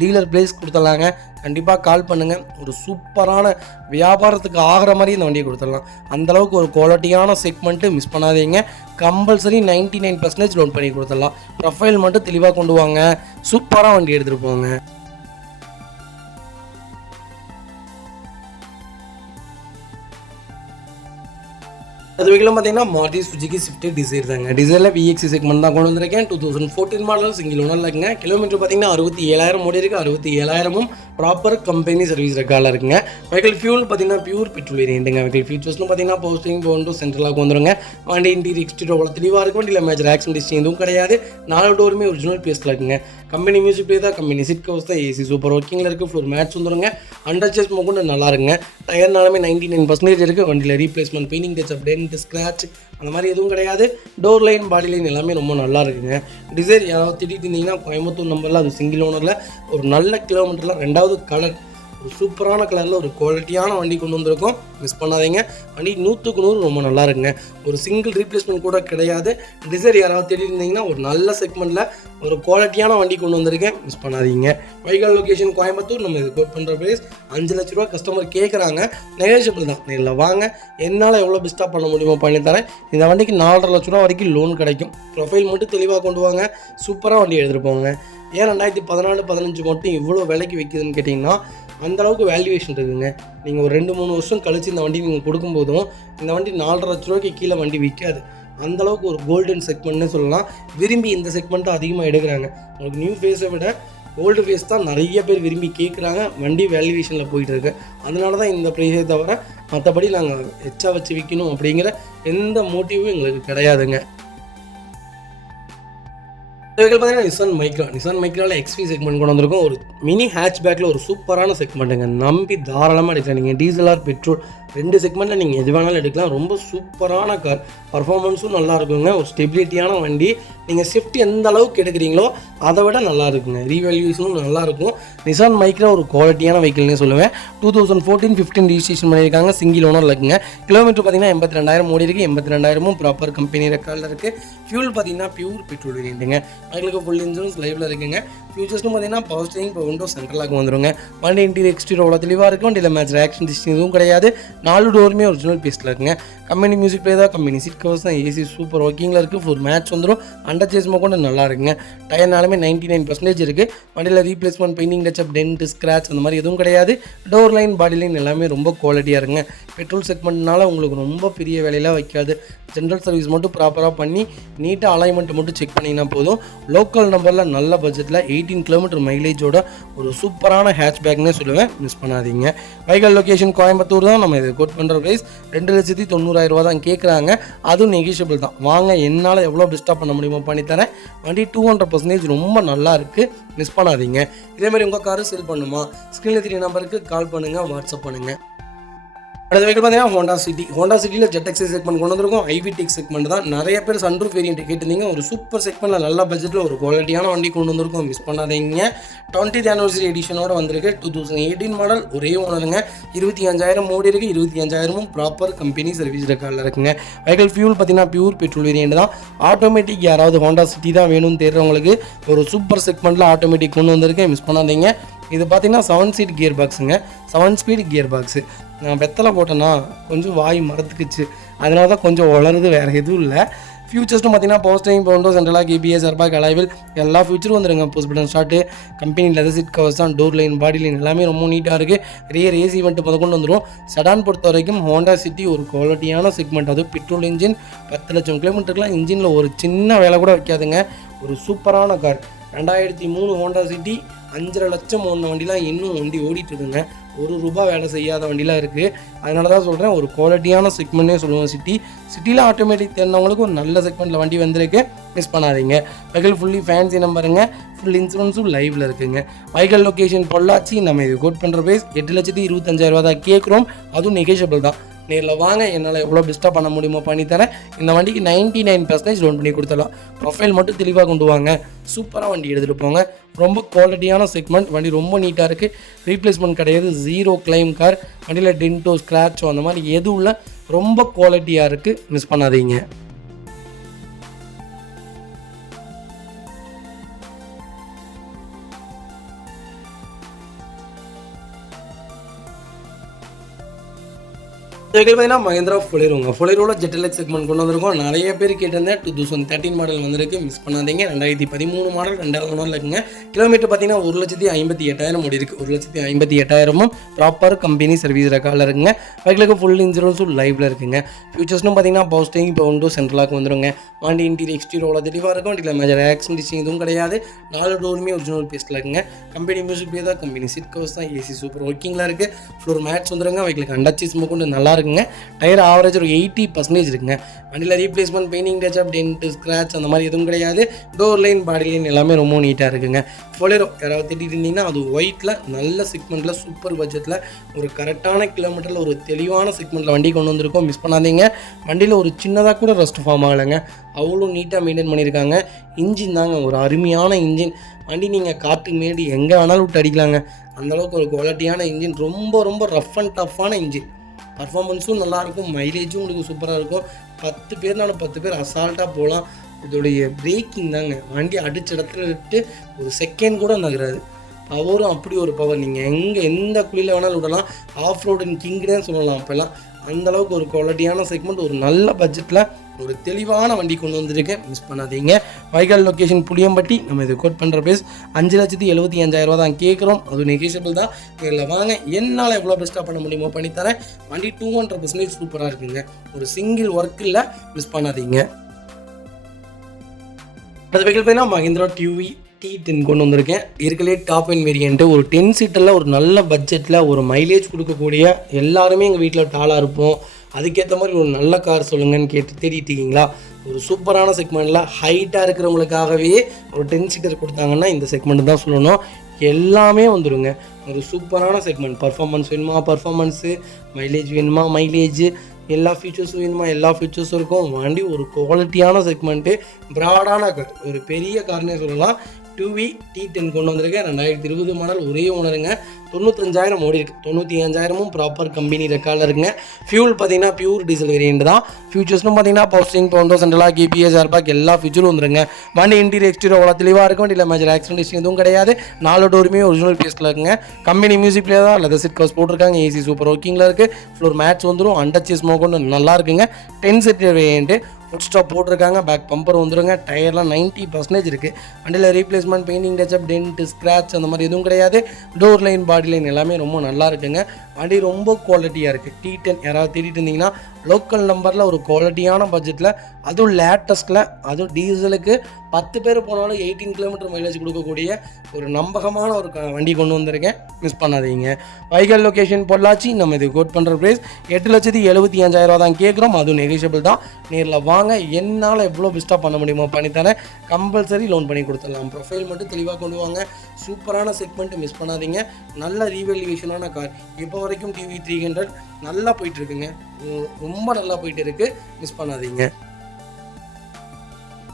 டீலர் பிளேஸ் கொடுத்துடலாங்க. கண்டிப்பாக கால் பண்ணுங்கள். ஒரு சூப்பரான வியாபாரத்துக்கு ஆகிற மாதிரி இந்த வண்டியை கொடுத்துடலாம். அந்தளவுக்கு ஒரு குவாலிட்டியான செக்மெண்ட்டு, மிஸ் பண்ணாதீங்க. கம்பல்சரி 99% லோன் பண்ணி கொடுத்துடலாம். ப்ரொஃபைல் மட்டும் தெளிவாக கொண்டு வாங்க. சூப்பராக வண்டி எடுத்துகிட்டு போங்க. அது வெஹிக்கிள் பார்த்தீங்கன்னா மாருதி சுசுகி ஸ்விஃப்ட் டிசைர் தாங்க. டிசைரில் விஎக்ஸி செக்மெண்ட் தான் கொண்டு வந்திருக்கேன். 2014 மாடல் சிங்கிள் ஓனரில் இருக்குங்க. கிலோமீட்டர் பார்த்தீங்கன்னா 67,000 ஓடி இருக்குது. 67,000 ப்ராப்பர் கம்பெனி சர்வீஸ் ரெக்கார்டில் இருக்குங்க. வெஹிக்கிள் ஃபியூல் பார்த்தீங்கன்னா பியூர் பெட்ரோல் வேரியண்ட்டுங்க. வெஹிக்கிள் ஃபீச்சர்ஸ்னு பார்த்தீங்கன்னா போஸ்டிங் விண்டோ சென்ட்ரலாக வந்துருங்க. வண்டி இன்டீரியர் எக்ஸ்டீரியர் அவ்வளோ தெளிவாக இருக்கும். வண்டியில் மேஜர் ஆக்ஷன் டிஸ்ட்ரிக் எதுவும் கிடையாது. 4 டோருமே ஒரிஜினல் பேஸில் இருக்குங்க. கம்பெனி மியூசிக் பிளே தான், கம்பெனி சீட் கவர்ஸ் தான், ஏசி சூப்பர் ஒர்க்கிங்கில் இருக்குது. ஃப்ளோர் மேட்ச் வந்துருங்க. அண்டர்ச்சேஸ் கொண்டு நல்லா இருக்குங்க. டயர்னாலுமே 99% இருக்குது. வண்டியில் replacement, painting, touch up, dent, scratch அந்த மாதிரி எதுவும் கிடையாது. டோர் லைன், பாடி லைன் எல்லாமே ரொம்ப நல்லா இருக்குங்க. டிசைர் யாராவது திட்டிட்டு இருந்தீங்கன்னா கோயம்புத்தூர் நம்பரில் அது சிங்கிள் ஓனரில் ஒரு நல்ல கிலோமீட்டரில் 2வது கலர் ஒரு சூப்பரான கலரில் ஒரு குவாலிட்டியான வண்டி கொண்டு வந்திருக்கோம். மிஸ் பண்ணாதீங்க. வண்டி 100க்கு 100 ரொம்ப நல்லா இருக்குங்க. ஒரு சிங்கிள் ரீப்ளேஸ்மெண்ட் கூட கிடையாது. டிசைர் யாராவது தேடி இருந்தீங்கன்னா ஒரு நல்ல செக்மெண்ட்டில் ஒரு குவாலிட்டியான வண்டி கொண்டு வந்திருக்கேன். மிஸ் பண்ணாதீங்க. வைகால் லொக்கேஷன் கோயம்புத்தூர். நம்ம இது கோட் பண்ணுற ப்ரைஸ் 5 லட்ச ரூபா கஸ்டமர் கேட்குறாங்க. நெகோஷியபிள் தான். நேரில் வாங்க, என்னால் எவ்வளோ பெஸ்ட்டாக பண்ண முடியுமோ பண்ணித்தரேன். இந்த வண்டிக்கு 4.5 லட்ச ரூபா வரைக்கும் லோன் கிடைக்கும். ப்ரொஃபைல் மட்டும் தெளிவாக கொண்டு வாங்க. சூப்பராக வண்டி எடுத்துகிட்டு போங்க. ஏன் 2014, 15 மட்டும் இவ்வளோ விலைக்கு விற்கிதுன்னு கேட்டிங்கன்னா அந்தளவுக்கு வேல்யூவேஷன் இருக்குதுங்க. நீங்கள் ஒரு 2-3 வருஷம் கழித்து இந்த வண்டி நீங்கள் கொடுக்கும்போதும் இந்த வண்டி 4.5 லட்ச ரூபாய்க்கு கீழே வண்டி விற்காது. அந்தளவுக்கு ஒரு கோல்டன் செக்மெண்ட்னு சொல்லலாம். விரும்பி இந்த செக்மெண்ட்டை அதிகமாக எடுக்கிறாங்க. உங்களுக்கு நியூ ஃபேஸை விட ஓல்டு ஃபேஸ் தான் நிறைய பேர் விரும்பி கேட்குறாங்க. வண்டி வேல்யூவேஷனில் போயிட்டுருக்கு. அதனால தான் இந்த ப்ரைஸே தவிர மற்றபடி நாங்கள் எச்சா வச்சு விற்கணும் அப்படிங்கிற எந்த மோட்டிவும் எங்களுக்கு கிடையாதுங்க. வெஹிக்கிள் பார்த்தீங்கன்னா நிசான் மைக்ராவில் எக்ஸ்வி செக்மெண்ட் கொண்டு வந்திருக்கோம். ஒரு மினி ஹேட்ச்பேக்கில் ஒரு சூப்பரான செக்மெண்ட்டுங்க. நம்பி தாராளமாக எடுக்கலாம். நீங்கள் டீசல் ஆர் பெட்ரோல் 2 செக்மெண்ட்டில் நீங்கள் எது வேணாலும் எடுக்கலாம். ரொம்ப சூப்பரான கார், பர்ஃபார்மன்ஸும் நல்லா இருக்குங்க. ஒரு ஸ்டெபிலிட்டியான வண்டி. நீங்கள் ஷிஃப்ட் எந்த அளவுக்கு எடுக்கிறீங்களோ அதை விட நல்லா இருக்குங்க. ரீவேல்யூஷனும் நல்லாயிருக்கும். நிசான் மைக்ரா ஒரு குவாலிட்டியான வெஹிக்கிள்னே சொல்லுவேன். 2014-15 ரிஜிஸ்ட்ரேஷன் பண்ணியிருக்காங்க. சிங்கிள் ஓனர் இருக்குங்க. கிலோமீட்டர் பார்த்தீங்கன்னா 82,000 ஓடி இருக்குது. 82,000 ப்ராப்பர் கம்பெனி ரெக்கார்டில் இருக்குது. ஃபியூல் பார்த்தீங்கன்னா பியூர் பெட்ரோல் வேரியண்ட்டுங்க. அதுக்கு ஃபுல் இன்சூரன்ஸ் லைவில் இருக்குங்க. ஃபியூச்சர்ஸ்னு பார்த்தீங்கன்னா பவர் ஸ்டீரிங், இப்போ விண்டோ சென்ட்ரலாக வந்துருங்க. வண்டி இன்டீரியர் எக்ஸ்டீரியர் அவ்வளோ தெளிவாக இருக்கும். வண்டியில் மேட்ச் ஆக்ஷன் டிஸ்டிங் எதுவும் கிடையாது. 4 டோருமே ஒரிஜினல் பீஸில் இருக்குங்க. கம்பெனி மியூசிக் பிளே தான், கம்பெனி சீட் கவர்ஸ் தான், ஏசி சூப்பர் ஒர்க்கிங்கில் இருக்குது. ஃபுல் மேட்ச் வந்துடும். அண்டர்ச்சேஸ் கொண்டு நல்லா இருக்குங்க. டயர்னாலுமே 99% இருக்குது. வண்டியில் replacement, painting, touch up, dent, scratch அந்த மாதிரி எதுவும் கிடையாது. டோர் லைன், பாடி லைன் எல்லாமே ரொம்ப குவாலிட்டியாக இருக்குங்க. பெட்ரோல் செக்மெண்ட்னால உங்களுக்கு ரொம்ப பெரிய வேலையெல்லாம் வைக்காது. ஜென்ரல் சர்வீஸ் மட்டும் ப்ராப்பராக பண்ணி நீட்டாக அலைன்மெண்ட் மட்டும் செக் பண்ணிங்கன்னா போதும். லோக்கல் நம்பரில் நல்ல பட்ஜெட்டில் 18 கிலோமீட்டர் மைலேஜோட ஒரு சூப்பரான ஹேட்ச்பேக்னே சொல்லுவேன். மிஸ் பண்ணாதீங்க. வைக்கல் லொக்கேஷன் கோயம்புத்தூர் தான். நம்ம இது கோட் பண்ணுற ப்ரைஸ் 2,90,000 ரூபா தான் கேட்குறாங்க. அதுவும் நெகிஷியபிள் தான். வாங்க, என்னால் எவ்வளோ பெஸ்ட்டாக பண்ண முடியுமோ பண்ணித்தரேன். வண்டி 200% ரொம்ப நல்லா இருக்குது. மிஸ் பண்ணாதீங்க. இதேமாதிரி உங்கள் காரு செல் பண்ணுமா, ஸ்க்ரீனில் தெரிய நம்பருக்கு கால் பண்ணுங்கள், வாட்ஸ்அப் பண்ணுங்கள். அடுத்த வெஹிக்கிள் பார்த்தீங்கன்னா ஹோண்டா சிட்டியில் ஜெட் செக்மெண்ட் கொண்டு வந்திருக்கோம். ஐவிடெக் செக்மெண்ட் தான். நிறைய பேர் சன்ரூஃப் வேரியன்ட் கேட்டிருந்தீங்க. ஒரு சூப்பர் செக்மெண்ட்டில் நல்ல பட்ஜெட்டில் ஒரு குவாலிட்டியான வண்டி கொண்டு வந்திருக்கோம். மிஸ் பண்ணாதீங்க. 20th anniversary எடிஷனோட வந்திருக்கு. 2018 மாடல் ஒரே ஓனருங்க. 25,000 ஓடி இருக்குது. 25,000 ப்ராப்பர் கம்பெனி சர்வீஸ் ரெக்கார்டில் இருக்குங்க. வெஹிக்கிள் ஃபியூல் பார்த்தீங்கன்னா பியூர் பெட்ரோல் வேரியன்ட் தான். ஆட்டோமேட்டிக் யாராவது ஹோண்டா சிட்டி தான் வேணும்னு தேடுறவங்களுக்கு ஒரு சூப்பர் செக்மெண்ட்டில் ஆட்டோமேட்டிக் கொண்டு வந்திருக்கேன். மிஸ் பண்ணாதீங்க. இது பார்த்தீங்கன்னா 7 சீட் கியர் பாக்ஸுங்க, 7 ஸ்பீடு கியர் பாக்ஸு. நான் வெத்தலை போட்டேன்னா கொஞ்சம் வாய் மறந்துக்குச்சு, அதனால தான் கொஞ்சம் வளருது, வேறு எதுவும் இல்லை. ஃபியூச்சர்ஸ்னு பார்த்தீங்கன்னா power steering, power window, central lock, EBS, airbag, alloy wheel எல்லா ஃபியூச்சரும் வந்துருங்க. Push button start, company leather seat covers தான், டோர் லைன், பாடி லைன் எல்லாமே ரொம்ப நீட்டாக இருக்குது. ரியர் ஏசி வந்துட்டு முதற்கொண்டு வந்துடும். செடான் பொறுத்த வரைக்கும் ஹோண்டா சிட்டி ஒரு குவாலிட்டியான செக்மெண்ட். அது பெட்ரோல் இன்ஜின், 10 லட்சம் கிலோமீட்டருக்குலாம் இன்ஜினில் ஒரு சின்ன வேலை கூட வைக்காதுங்க. ஒரு சூப்பரான கார். 2003 ஹோண்டா சிட்டி, 5.5 லட்சம் ஓடின வண்டிலாம் இன்னும் வண்டி ஓடிட்டுருக்குங்க. ₹1 வேலை செய்யாத வண்டிலாம் இருக்குது. அதனால தான் சொல்கிறேன், ஒரு குவாலிட்டியான செக்மெண்ட்னே சொல்லுவோம் சிட்டியில். ஆட்டோமேட்டிக் தெரிஞ்சவங்களுக்கு ஒரு நல்ல செக்மெண்ட்டில் வண்டி வந்திருக்கு, மிஸ் பண்ணாதீங்க. வெஹிக்கிள் ஃபுல்லி ஃபேன்சி நம்பருங்க, ஃபுல் இன்சூரன்ஸும் லைவில் இருக்குங்க. Vehicle location Pollachi. நம்ம இது கோட் பண்ணுற ப்ரைஸ் 8,25,000 தான் கேட்குறோம், அதுவும் நெகோஷியபிள் தான். நேரில் வாங்க, என்னால் எவ்வளோ பெஸ்ட்டாக பண்ண முடியுமோ பண்ணித்தரேன். இந்த வண்டிக்கு 99% லோன் பண்ணி கொடுத்துடலாம். ப்ரொஃபைல் மட்டும் தெளிவாக கொண்டு வாங்க, சூப்பராக வண்டி எடுத்துகிட்டு போங்க. ரொம்ப குவாலிட்டியான செக்மெண்ட், வண்டி ரொம்ப நீட்டாக இருக்குது. ரீப்ளேஸ்மெண்ட் கிடையாது, 0 கிளைம் கார். வண்டியில் டென்ட்டோ, ஸ்க்ராச்சோ அந்த மாதிரி எதுவும் இல்லை, ரொம்ப குவாலிட்டியாக இருக்குது, மிஸ் பண்ணாதீங்க. பார்த்தீங்கன்னா மஹிந்திரா ஃபொலேரோங்க. ஃபொலேரோவில் ஜெட்டலெக் செக்மெண்ட் கொண்டு வந்திருக்கோம். நிறைய பேர் கேட்டிருந்தேன். 2013 மாடல் வந்திருக்கு, மிஸ் பண்ணாதீங்க. 2013 மாடல் 2000 மாடல் இருக்குங்க. கிலோமீட்டர் பார்த்தீங்கன்னா 1,58,000 ஓடி இருக்குது. 1,58,000 ப்ராப்பர் கம்பெனி சர்வீஸ் ரெக்கார்டில் இருக்குங்க. பைக்கிலுக்கு ஃபுல் இன்சூரன்ஸும் லைவில் இருக்குங்க. ஃபியூச்சர்ஸ்னு பார்த்தீங்கன்னா பவர் ஸ்டீரிங், பவுண்டோ, சென்ட்ரலாக வந்துருங்க. வண்டி இன்டீரியர் எக்ஸ்டீரியரோட தெளிவாக இருக்கும். வண்டியில் மேஜர் ஆக்சிடென்ட் எதுவும் கிடையாது. 4 டோருமே ஒரிஜினல் பீஸில் இருக்குங்க. கம்பெனி மியூசிக் பிளே தான், கம்பெனி சீட் கவர்ஸ் தான், ஏசி சூப்பர் ஒர்க்கிங்கில் இருக்குது. ஃப்ளோர் மேட்ஸ் வந்துருங்க. பைக்கிலுக்கு அண்டச்சி ஸ்மோக் கொண்டு நல்லா இருக்குங்க. டயர் ஆவரேஜ் ஒரு 80% இருக்குங்க. வண்டியில் replacement, painting, touch up, dent, scratch அந்த மாதிரி எதுவும் கிடையாது. டோர் லைன், பாடி லைன் எல்லாமே ரொம்ப நீட்டாக இருக்குங்க. ஃபொலேரோ யாராவது திட்டிட்டு இருந்தீங்கன்னா அது ஒயிட்டில் நல்ல செக்மெண்ட்டில் சூப்பர் பட்ஜெட்டில் ஒரு கரெக்டான கிலோமீட்டரில் ஒரு தெளிவான செக்மெண்ட்டில் வண்டி கொண்டு வந்திருக்கோம், மிஸ் பண்ணாதீங்க. வண்டியில் ஒரு சின்னதாக கூட ரஸ்ட் ஃபார்ம் ஆகலைங்க, அவ்வளோ நீட்டாக மெயின்டைன் பண்ணியிருக்காங்க. இன்ஜின் தாங்க ஒரு அருமையான இன்ஜின். வண்டி நீங்கள் காட்டு மேடு எங்கே வேணாலும் விட்டு அடிக்கலாங்க, அந்தளவுக்கு ஒரு குவாலிட்டியான இன்ஜின். ரொம்ப ரொம்ப ரஃப் அண்ட் டஃப்பான இன்ஜின். பர்ஃபார்மன்ஸும் நல்லாயிருக்கும், மைலேஜும் உங்களுக்கு சூப்பராக இருக்கும். 10 பேர்னாலும் 10 பேர் அசால்ட்டாக போகலாம். இதோடைய பிரேக்கிங் தாங்க, வண்டி அடித்த இடத்துல விட்டு ஒரு செகண்ட் கூட நகராது. பவரும் அப்படி ஒரு பவர், நீங்கள் எந்த குழியில் வேணாலும் விடலாம். ஆஃப் ரோடு கிங்னே சொல்லலாம். அப்போல்லாம் அந்தளவுக்கு ஒரு குவாலிட்டியான செக்மெண்ட், ஒரு நல்ல பட்ஜெட்டில் ஒரு தெளிவான வண்டி கொண்டு வந்திருக்கேன், மிஸ் பண்ணாதீங்க. வைகால் லொக்கேஷன் புளியம்பட்டி. நம்ம இது கோட் பண்ணுற ப்ரைஸ் 5,75,000 தான் கேட்குறோம், அது நெகோஷியபிள் தான். இதில் வாங்க, என்னால் எவ்வளோ பெஸ்ட்டாக பண்ண முடியுமோ பண்ணித்தரேன். வண்டி 200% சூப்பராக இருக்குங்க, ஒரு சிங்கிள் ஒர்க் இல்லை, மிஸ் பண்ணாதீங்க. அது வெஹிக்கிள் பார்த்தீங்கன்னா மஹிந்திரா T10 கொண்டு வந்திருக்கேன். இருக்கலே டாப் அண்ட் வேரியண்ட்டு, ஒரு 10 சீட்டரில் ஒரு நல்ல பட்ஜெட்டில் ஒரு மைலேஜ் கொடுக்கக்கூடிய, எல்லாருமே எங்கள் வீட்டில் டாலாக இருப்போம், அதுக்கேற்ற மாதிரி ஒரு நல்ல கார் சொல்லுங்கன்னு தேடிட்டு இருக்கீங்களா? ஒரு சூப்பரான செக்மெண்ட்டில் ஹைட்டாக இருக்கிறவங்களுக்காகவே ஒரு 10 சீட்டர் கொடுத்தாங்கன்னா இந்த செக்மெண்ட் தான் சொல்லணும். எல்லாமே வந்துடுங்க, ஒரு சூப்பரான செக்மெண்ட். பர்ஃபார்மன்ஸ் வேணுமா பர்ஃபார்மன்ஸு, மைலேஜ் வேணுமா மைலேஜ், எல்லா ஃபீச்சர்ஸும் வேணுமா எல்லா ஃபீச்சர்ஸும் இருக்கும். வண்டி ஒரு குவாலிட்டியான செக்மெண்ட்டு, ப்ராடான கார், ஒரு பெரிய கார்னே சொல்லலாம். T10 கொண்டு வந்திருக்கேன். 2020 மாடல், ஒரே ஓனருங்க. 95,000 ஓடி இருக்குது. 95,000 ப்ராப்பர் கம்பெனி ரெக்கார்டில் இருக்குங்க. ஃபியூல் பார்த்தீங்கன்னா பியூர் டீசல் வேரியண்ட் தான். ஃபியூச்சர்ஸ்னு பார்த்தீங்கன்னா power steering, power window, central lock, EBS, airbag எல்லா ஃபியூச்சரும் வந்துருங்க. வண்டி இன்டீரியர் எக்ஸ்டீரியர் அவ்வளோ தெளிவாக இருக்கும். வண்டியில் மேஜர் ஆக்சிடென்ட் எதுவும் கிடையாது. 4 டோருமே ஒரிஜினல் பீஸில் இருக்குங்க. கம்பெனி மியூசிக் பிளே தான், லெதர் சீட் கவர்ஸ் போட்டிருக்காங்க, ஏசி சூப்பர் ஒர்க்கிங்கில் இருக்குது. ஃப்ளோர் மேட்ச் வந்துடும், அண்டச்சி ஸ்மோக் கொண்டு நல்லா இருக்குங்க. 10 சீட்டர் வேரியண்ட்டு, ஃபுட் ஸ்டாப் போட்டிருக்காங்க. பேக் பம்பர் வந்துருங்க. டயர்லாம் 90% இருக்குது. வண்டியில் replacement, painting, touch up, dent, scratch அந்த மாதிரி எதுவும் கிடையாது. டோர் லைன், பாடி லைன் எல்லாமே ரொம்ப நல்லா இருக்குங்க. வண்டி ரொம்ப குவாலிட்டியாக இருக்குது. T10 யாராவது தேடிட்டு இருந்தீங்கன்னா லோக்கல் நம்பரில் ஒரு குவாலிட்டியான பட்ஜெட்டில், அதுவும் லேட்டஸ்ட்டில், அதுவும் டீசலுக்கு 10 பேர் போனாலும் 18 கிலோமீட்டர் மைலேஜ் கொடுக்கக்கூடிய ஒரு நம்பகமான ஒரு வண்டி கொண்டு வந்திருக்கேன், மிஸ் பண்ணாதீங்க. வைகால் லொக்கேஷன் பொள்ளாச்சி. நம்ம இது கோட் பண்ணுற ப்ரைஸ் 8,75,000 தான் கேட்குறோம், அதுவும் நெகோஷியபிள் தான். நேரில் வாங்க, என்னால் எவ்வளோ பெஸ்ட்டாக பண்ண முடியுமோ பண்ணித்தரேன். கம்பல்சரி லோன் பண்ணி கொடுத்துடலாம். ப்ரொஃபைல் மட்டும் தெளிவாக கொண்டு வாங்க. சூப்பரான செக்மெண்ட்டு, மிஸ் பண்ணாதீங்க. நல்ல ரீவேல்யூவேஷனான கார். இப்போ வரைக்கும் TV300 நல்லா போயிட்டுருக்குங்க, ரொம்ப நல்லா போயிட்டு இருக்குது, மிஸ் பண்ணாதீங்க.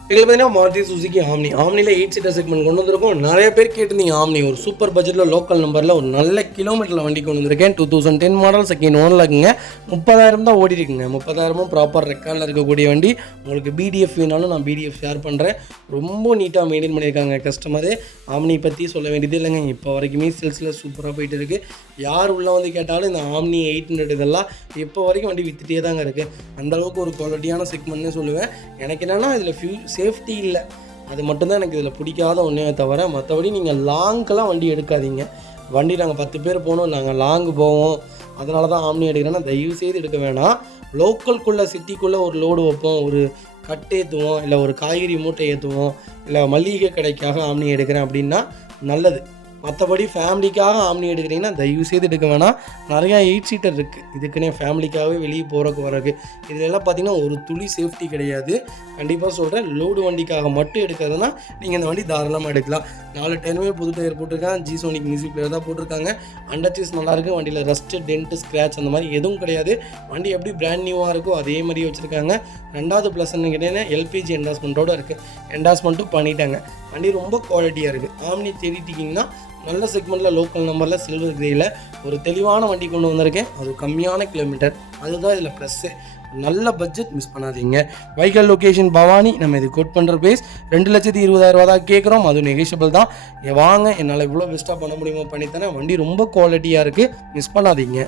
எங்களுக்கு பார்த்தீங்கன்னா மாருதி சுசுகி ஆம்னியில் 8 சீட்டர் செக்மெண்ட் கொண்டு வந்திருக்கோம். நிறைய பேர் கேட்டிருந்தீங்க ஆம்னி ஒரு சூப்பர் பட்ஜெட்டில் லோக்கல் நம்பரில் ஒரு நல்ல கிலோமீட்டரில் வண்டி கொண்டு வந்திருக்கேன். 2010 மாடல் செகண்ட் ஓனில் இருக்குங்க. 30,000 தான் ஓடி இருக்குங்க. 30,000 ப்ராப்பர் ரெக்கார்டில் இருக்கக்கூடிய வண்டி. உங்களுக்கு பிடிஎஃப் வேணாலும் நான் பிடிஎஃப் ஷேர் பண்ணுறேன். ரொம்ப நீட்டாக மெயின்டைன் பண்ணியிருக்காங்க கஸ்டமரு. ஆம்னி பற்றி சொல்ல வேண்டியது இல்லைங்க. இப்போ வரைக்குமே சேல்ஸில் சூப்பராக போயிட்டு இருக்குது. யார் உள்ளே வந்து கேட்டாலும் இந்த ஆம்னி 800 இதெல்லாம் இப்போ வரைக்கும் வண்டி விற்றுட்டே தாங்க இருக்குது. அந்தளவுக்கு ஒரு குவாலிட்டியான செக்மெண்ட்னு சொல்லுவேன். எனக்கு என்னென்னா இதில் சேஃப்டி இல்லை, அது மட்டும்தான் எனக்கு இதில் பிடிக்காத ஒன்றே தவிர, மற்றபடி நீங்கள் லாங்க்கெல்லாம் வண்டி எடுக்காதீங்க. வண்டி நாங்கள் 10 பேர் போகணும், நாங்கள் லாங்கு போவோம், அதனால தான் ஆம்னி எடுக்கிறேன்னா தயவு செய்து எடுக்க வேணாம். லோக்கல்குள்ளே சிட்டிக்குள்ளே ஒரு லோடு வைப்போம், ஒரு கட்டு ஏற்றுவோம், இல்லை ஒரு காய்கறி மூட்டை ஏற்றுவோம், இல்லை மளிகை கடைக்காக ஆம்னி எடுக்கிறேன் அப்படின்னா நல்லது. மற்றபடி ஃபேமிலிக்காக ஆம்னி எடுக்கிறீங்கன்னா தயவு செய்து எடுக்க வேணாம். நிறையா 8 சீட்டர் இருக்குது, இதுக்குன்னே ஃபேமிலிக்காகவே வெளியே போகிறக்கு வரக்கு. இதெல்லாம் பார்த்திங்கன்னா ஒரு துளி சேஃப்டி கிடையாது. கண்டிப்பாக சொல்கிறேன், லோடு வண்டிக்காக மட்டும் எடுக்கிறதுனா நீங்கள் இந்த வண்டி தாராளமாக எடுக்கலாம். 4 டயருமே புது டயர் போட்டிருக்காங்க. ஜிசோனிக் மியூசிக் பிளேயர் தான் போட்டிருக்காங்க. அண்டர்சீஸ் நல்லாயிருக்கு. வண்டியில் ரஸ்ட்டு, டென்ட்டு, ஸ்க்ராட்ச் அந்த மாதிரி எதுவும் கிடையாது. வண்டி எப்படி பிராண்ட் நியூவாக இருக்கோ அதே மாதிரி வச்சுருக்காங்க. ரெண்டாவது ப்ளஸ் என்ன கேட்டீங்கன்னா எல்பிஜி என்டாஸ்மெண்ட்டோடு இருக்குது. என்டாஸ்மெண்ட்டும் பண்ணிட்டாங்க. வண்டி ரொம்ப குவாலிட்டியாக இருக்குது. ஆம்னி தேடிட்டிங்கன்னா நல்ல செக்மெண்ட்டில் லோக்கல் நம்பரில் சில்வர் கிரேயில் ஒரு தெளிவான வண்டி கொண்டு வந்திருக்கேன். அது கம்மியான கிலோமீட்டர், அதுதான் இதில் ப்ளஸ்ஸு. நல்ல பட்ஜெட் மிஸ் பண்ணாதீங்க. வைக்கல் லொக்கேஷன் பவானி. நம்ம இது கோட் பண்ணுற ப்ரைஸ் 2,20,000 தான் கேட்குறோம். அதுவும் நெகோஷியபிள் தான். வாங்க, என்னால் இவ்வளோ பெஸ்ட்டாக பண்ண முடியுமோ பண்ணித்தரேன். வண்டி ரொம்ப குவாலிட்டியாக இருக்குது, மிஸ் பண்ணாதீங்க.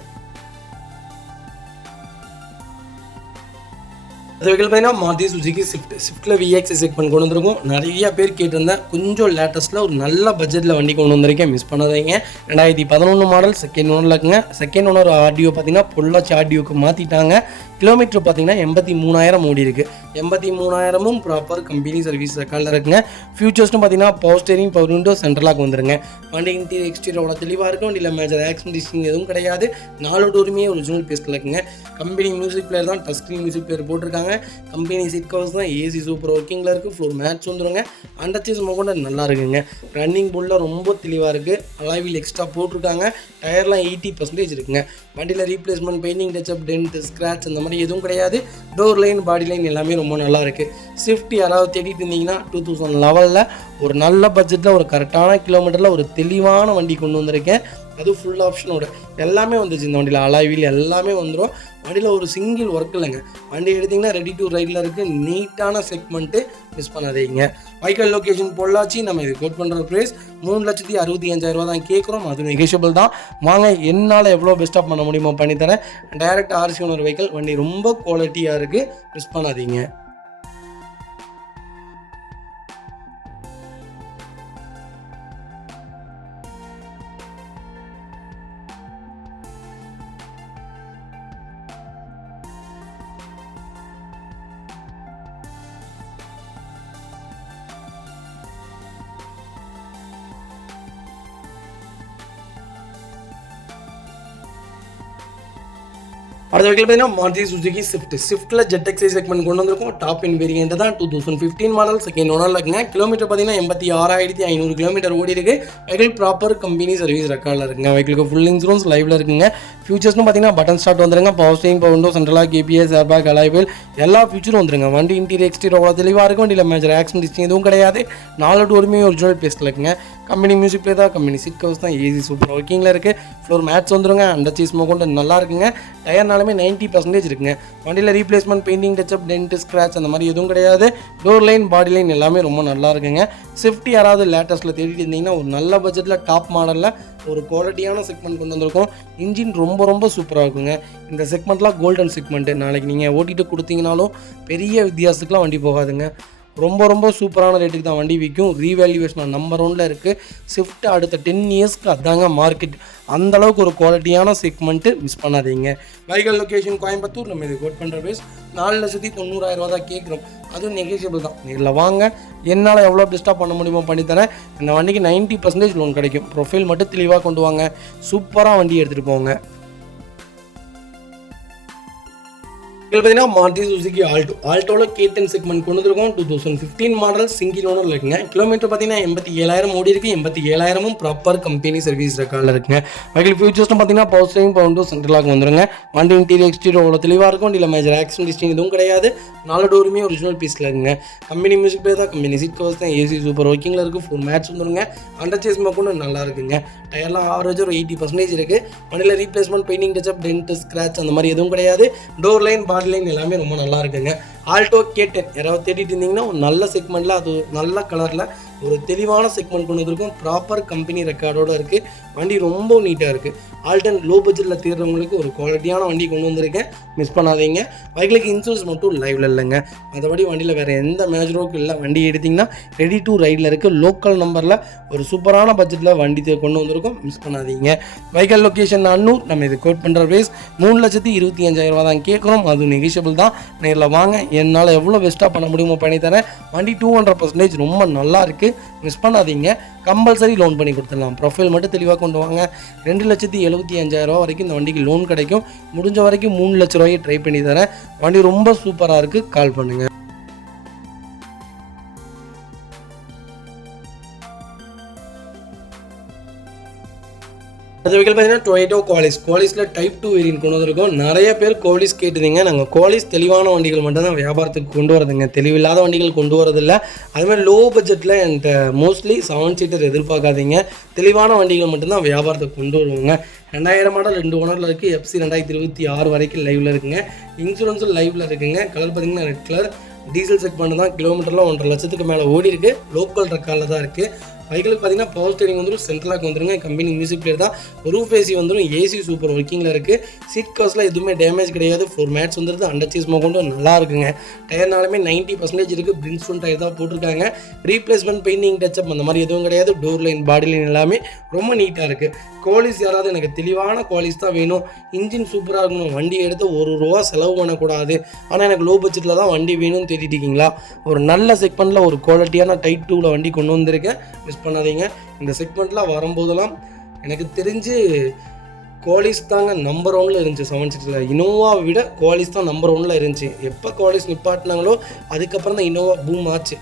அது வெஹிக்கிள் பார்த்தீங்கன்னா மாருதி சுசுகி ஸ்விஃப்ட்டில் விஎக்ஸ் செக்மெண்ட் கொண்டு வந்திருக்கும். நிறைய பேர் கேட்டிருந்தேன். கொஞ்சம் லேட்டஸ்ட்டில் ஒரு நல்ல பட்ஜெட்டில் வண்டி கொண்டு வந்திருக்கேன், மிஸ் பண்ணாதீங்க. 2011 மாடல் செகண்ட் ஓனரில் இருக்குங்க. செகண்ட் ஓனர் ஆடியோ பார்த்தீங்கன்னா பொள்ளாச்சி ஆடியோக்கு மாற்றிட்டாங்க. கிலோமீட்டர் பார்த்தீங்கன்னா 83,000 ஓடி இருக்குது. 83,000 ப்ராப்பர் கம்பெனி சர்வீஸ் ரெக்கார்டில் இருக்குங்க. ஃபியூச்சர்ஸ்னு பார்த்தீங்கன்னா power steering, power window, central lock வந்துருங்க. வண்டி இன்டீரியர் எக்ஸ்டீரியர் அவ்வளோ தெளிவாக இருக்கும். வண்டியில் மேஜர் ஆக்சிடென்ட் எதுவும் கிடையாது. 4 டோருமே ஒரிஜினல் பேஸ்ட்டில் இருக்குங்க. கம்பெனி மியூசிக் பிளேயர் தான், டச் ஸ்க்ரீன் மியூசிக் பிளேயர் போட்டிருக்காங்க. கம்பெனி சீட் கவர்ஸ் தான், ஏசி சூப்பர் ஒர்க்கிங்கில் இருக்குது. ஃப்ளோர் மேட்ச் வந்துருங்க. அண்டர்சீஸ் கூட நல்லா இருக்குங்க. ரன்னிங் புல்ல ரொம்ப தெளிவாக இருக்குது. அலாய்வில் எக்ஸ்ட்ரா போட்டிருக்காங்க. டயர்லாம் 80% இருக்குங்க. வண்டியில் replacement, painting, touch up, dent, scratch அந்த மாதிரி எதுவும் கிடையாது. டோர் லைன், பாடி லைன் எல்லாமே ரொம்ப நல்லா இருக்குது. ஸ்விஃப்ட் யாராவது தேடிட்டு இருந்தீங்கன்னா 2011 ஒரு நல்ல பட்ஜெட்டில் ஒரு கரெக்டான கிலோமீட்டரில் ஒரு தெளிவான வண்டி கொண்டு வந்திருக்கேன். அதுவும் ஃபுல் ஆப்ஷனோட எல்லாமே வந்துச்சு. இந்த வண்டியில் அலாய்வில் எல்லாமே வந்துடும். வண்டியில் ஒரு சிங்கிள் ஒர்க் இல்லைங்க. வண்டி எடுத்திங்கன்னா ரெடி டு ரைடில் இருக்குது. நீட்டான செக்மெண்ட்டு, மிஸ் பண்ணாதீங்க. வைக்கல் லொக்கேஷன் பொள்ளாச்சி. நம்ம இது கோட் பண்ணுற ப்ரைஸ் 3,65,000 தான் கேட்குறோம். அது நெகோஷியபிள் தான். வாங்க, என்னால் எவ்வளோ பெஸ்ட்டாக பண்ண முடியுமோ பண்ணித்தரேன். Direct RC owner vehicle. வண்டி ரொம்ப குவாலிட்டியாக இருக்குது, மிஸ் பண்ணாதீங்க. அடுத்த வெஹிக்கிள் பார்த்தீங்கன்னா மாருதி சுசுகி ஸ்விஃப்ட்டில் ZXi செக்மெண்ட் கொண்டு வந்திருக்கும். டாப் இன் வேரியன்ட் தான். 2015 மாடல் செகண்ட் ஓனரில் இருக்குங்க. கிலோமீட்டர் பார்த்தீங்கன்னா 86,500 கிலோமீட்டர் ஓடி இருக்குது. வெஹிக்கிள் ப்ராப்பர் கம்பெனி சர்வீஸ் ரெக்கார்டில் இருக்குங்க. வெஹிக்கிளுக்கு ஃபுல் இன்சூரன்ஸ் லைவில் இருக்குங்க. ஃபியூச்சர்ஸ்னு பார்த்தீங்கன்னா பட்டன் ஸ்டார்ட் வந்துருங்க. Power steering, power window, central lock, கேபிஎஸ், ஏர்பேக், அலாய்வில் எல்லா ஃபியூச்சரும் வந்துருங்க. வண்டி இன்டீரியர் எக்ஸ்டீரியர் அவ்வளோ தெளிவாக இருக்கும். வண்டியில் மேஜர் ஆக்சிடென்ட் எதுவும் கிடையாது. 4 டோருமே ஒரிஜினல் பேஸ்ட்டில் இருக்குங்க. கம்பெனி மியூசிக் பிளே தான், கம்பெனி சீட் கவர்ஸ் தான், ஏசி சூப்பர் ஒர்க்கிங்கில் இருக்குது. ஃப்ளோர் மேட்ச் வந்துருங்க. அண்டர்சீஸ் கொண்டு நல்லா இருக்குங்க. டயர்னாலுமே 90% இருக்குங்க. வண்டியில் replacement, painting, touch up, dent, scratch அந்த மாதிரி எதுவும் கிடையாது. டோர் லைன், பாடி லைன் எல்லாமே ரொம்ப நல்லா இருக்குங்க. ஸ்விஃப்ட் யாராவது லேட்டஸ்ட்டில் தேடிட்டு இருந்தீங்கன்னா ஒரு நல்ல பட்ஜெட்டில் டாப் மாடலில் ஒரு குவாலிட்டியான செக்மெண்ட் கொண்டு வந்திருக்கும். இன்ஜின் ரொம்ப சூப்பராக இருக்குங்க. இந்த செக்மெண்ட்லாம் கோல்டன் செக்மெண்ட்டு. நாளைக்கு நீங்கள் ஓட்டிட்டு கொடுத்தீங்கனாலும் பெரிய வித்தியாசத்துக்குலாம் வண்டி போகாதுங்க. ரொம்ப சூப்பரான ரேட்டுக்கு தான் வண்டி விற்கும். ரீவேல்யூவேஷன் நம்பர் 1ல் இருக்குது. ஸ்விஃப்ட் அடுத்த 10 இயர்ஸ்க்கு அதாங்க மார்க்கெட். அந்தளவுக்கு ஒரு குவாலிட்டியான செக்மெண்ட்டு, மிஸ் பண்ணாதீங்க. வைக்கல் லொக்கேஷன் கோயம்புத்தூர். நம்ம இது கோட் பண்ணுற பேஸ் 4,90,000 தான் கேட்குறோம். அதுவும் நெகோஷியபிள் தான். நேரில் வாங்க, என்னால் எவ்வளோ பெஸ்ட்டாக பண்ண முடியுமோ பண்ணித்தரேன். இந்த வண்டிக்கு 90% லோன் கிடைக்கும். ப்ரொஃபைல் மட்டும் தெளிவாக கொண்டு வாங்க. சூப்பராக வண்டி எடுத்துகிட்டு போங்க. இதில் பார்த்தீங்கன்னா மாருதி சுசுகி ஆல்டோவில் K10 செக்மெண்ட் கொண்டு வந்திருக்கோம். 2015 மாடல் சிங்கிள் ஓனர் இருக்குங்க. கிலோமீட்டர் பார்த்தீங்கன்னா 87,000 ஓடி இருக்கு. 87,000 ப்ராப்பர் கம்பெனி சர்வீஸ் ரெக்கார்டில் இருக்குங்க. வெஹிக்கிள் ஃபியூச்சர்ஸ்னு பார்த்தீங்கன்னா power steering, power window, central lock வந்துருங்க. வண்டி இன்டீரியர் எக்ஸ்டீரியர் அவ்வளோ தெளிவாக இருக்கும். வண்டியில் மேஜர் ஆக்சிடென்ட் ஹிஸ்ட்ரி எதுவும் கிடையாது. 4 டோருமே ஒரிஜினல் பீஸில் இருக்குங்க. கம்பெனி மியூசிக் பிளேயர் தான், கம்பெனி சீட் கவர்ஸ் தான், ஏசி சூப்பர் ஒர்க்கிங்கில் இருக்குது. 4 மேட்ச் வந்துருங்க. அண்டர் சேஸ் மொக்கொண்டு நல்லா இருக்குங்க. டயர்லாம் ஆவரேஜ் ஒரு 80% இருக்குது. வண்டியில் replacement, painting touch up, dent, scratch அந்த மாதிரி எதுவும் கிடையாது. டோர் லைன், பாடி லைன் எல்லாமே ரொம்ப நல்லா இருக்குங்க. ஆல்டோ K10 யாராவது தேடிட்டு இருந்தீங்கன்னா ஒரு நல்ல செக்மெண்ட்டில், அது நல்ல கலரில் ஒரு தெளிவான செக்மெண்ட் கொண்டு வந்திருக்கும். ப்ராப்பர் கம்பெனி ரெக்கார்டோடு இருக்குது. வண்டி ரொம்ப நீட்டாக இருக்குது. ஆல்டன் லோ பட்ஜெட்டில் தேடுறவங்களுக்கு ஒரு குவாலிட்டியான வண்டி கொண்டு வந்திருக்கேன், மிஸ் பண்ணாதீங்க. பைக்கிலுக்கு இன்சூரன்ஸ் மட்டும் லைவில் இல்லைங்க. மற்றபடி வண்டியில் வேறு எந்த மேஜரோக்கும் இல்லை. வண்டி எடுத்திங்கன்னா ரெடி டு ரைடில் இருக்குது. லோக்கல் நம்பரில் ஒரு சூப்பரான பட்ஜெட்டில் வண்டி கொண்டு வந்திருக்கோம், மிஸ் பண்ணாதீங்க. வைக்கல் லொக்கேஷன் அன்னூர். நம்ம இது கோட் பண்ணுற ப்ரைஸ் 3,25,000 தான் கேட்குறோம். அது நெகிஷியபிள் தான். நேரில் வாங்க, என்னால் எவ்வளோ பெஸ்ட்டாக பண்ண முடியுமோ பண்ணித்தரேன். வண்டி 200% ரொம்ப நல்லா இருக்குது, மிஸ் பண்ணாதீங்க. கம்பல்சரி லோன் பண்ணி கொடுத்துடலாம். ப்ரொஃபைல் மட்டும் தெளிவாக கொண்டு வாங்க. 2,75,000 வரைக்கும் இந்த வண்டிக்கு லோன் கிடைக்கும். முடிஞ்ச வரைக்கும் 3 லட்ச ரூபாய்க்கு ட்ரை பண்ணி தரேன். வண்டி ரொம்ப சூப்பராக இருக்குது, கால் பண்ணுங்கள். அது வெஹிக்கிள் பார்த்தீங்கன்னா டொயோட்டோ குவாலிஸில் டைப் 2 வேரியன்ட் கொண்டு வந்திருக்கோம். நிறைய பேர் குவாலிஸ் கேட்டுருந்தீங்க. நாங்கள் குவாலிஸ் தெளிவான வண்டிகள் மட்டும் தான் வியாபாரத்துக்கு கொண்டு வரதுங்க. தெளிவில்லாத வண்டிகள் கொண்டு வரதில்லை. அதுமாதிரி லோ பட்ஜெட்டில் என்கிட்ட மோஸ்ட்லி 7 சீட்டர் எதிர்பார்க்காதீங்க. தெளிவான வண்டிகள் மட்டும்தான் வியாபாரத்துக்கு கொண்டு வருவாங்க. 2000 மாடல் 2 ஓனரில் இருக்குது. FC 2026 வரைக்கும் லைவில் இருக்குங்க. இன்சூரன்ஸும் லைவில் இருக்குங்க. கலர் பார்த்தீங்கன்னா ரெட் கலர். டீசல் செக் பண்ணி தான். கிலோமீட்டரில் 1.5 லட்சத்துக்கு மேலே ஓடி இருக்குது. லோக்கல் ரெக்கார்டில் தான் இருக்குது. பைக்கில் பார்த்தீங்கன்னா பவர் ஸ்டீரிங் வந்துடும், சென்ட்ரலாக வந்துருங்க. கம்பெனி மியூசிக் பிளேயர் தான். ரூஃப் ஏசி வந்துடும், ஏசி சூப்பர் ஒர்க்கிங்கில் இருக்குது. சீட் கவர்ஸில் எதுவுமே டேமேஜ் கிடையாது. 4 மேட்ச் வந்துடுது. அண்டர் சீஸ் கொண்டு நல்லா இருக்குங்க. டயர்னாலுமே 90% இருக்குது. பிரின்ஸ்டோன் டயர் தான் போட்டிருக்காங்க. ரீப்ளேஸ்மெண்ட், பெயிண்டிங் டச்சப் அந்த மாதிரி எதுவும் கிடையாது. டோர் லைன், பாடி லைன் எல்லாமே ரொம்ப நீட்டாக இருக்குது. குவாலிஸ் யாராவது எனக்கு தெளிவான குவாலிஸ் தான் வேணும், இன்ஜின் சூப்பராக இருக்கணும், வண்டி எடுத்து ₹1 செலவு பண்ணக்கூடாது, ஆனால் எனக்கு லோ பட்ஜெட்டில் தான் வண்டி வேணும்னு தேடிட்டு இருக்கீங்களா, ஒரு நல்ல செக்மெண்ட்டில் ஒரு குவாலிட்டியான டைப் 2வில் வண்டி கொண்டு வந்திருக்கேன், மிஸ் பண்ணாதீங்க. இந்த செக்மெண்ட்டில் வரும்போதெல்லாம் எனக்கு தெரிஞ்சு குவாலிஸ் தாங்க நம்பர் 1ல் இருந்துச்சு. 7 சீட்டரில் இனோவாவை விட குவாலிஸ் தான் நம்பர் 1ல் இருந்துச்சு. எப்போ குவாலிஸ் நிப்பாட்டினாங்களோ அதுக்கப்புறம் தான் இனோவா பூம் ஆச்சு.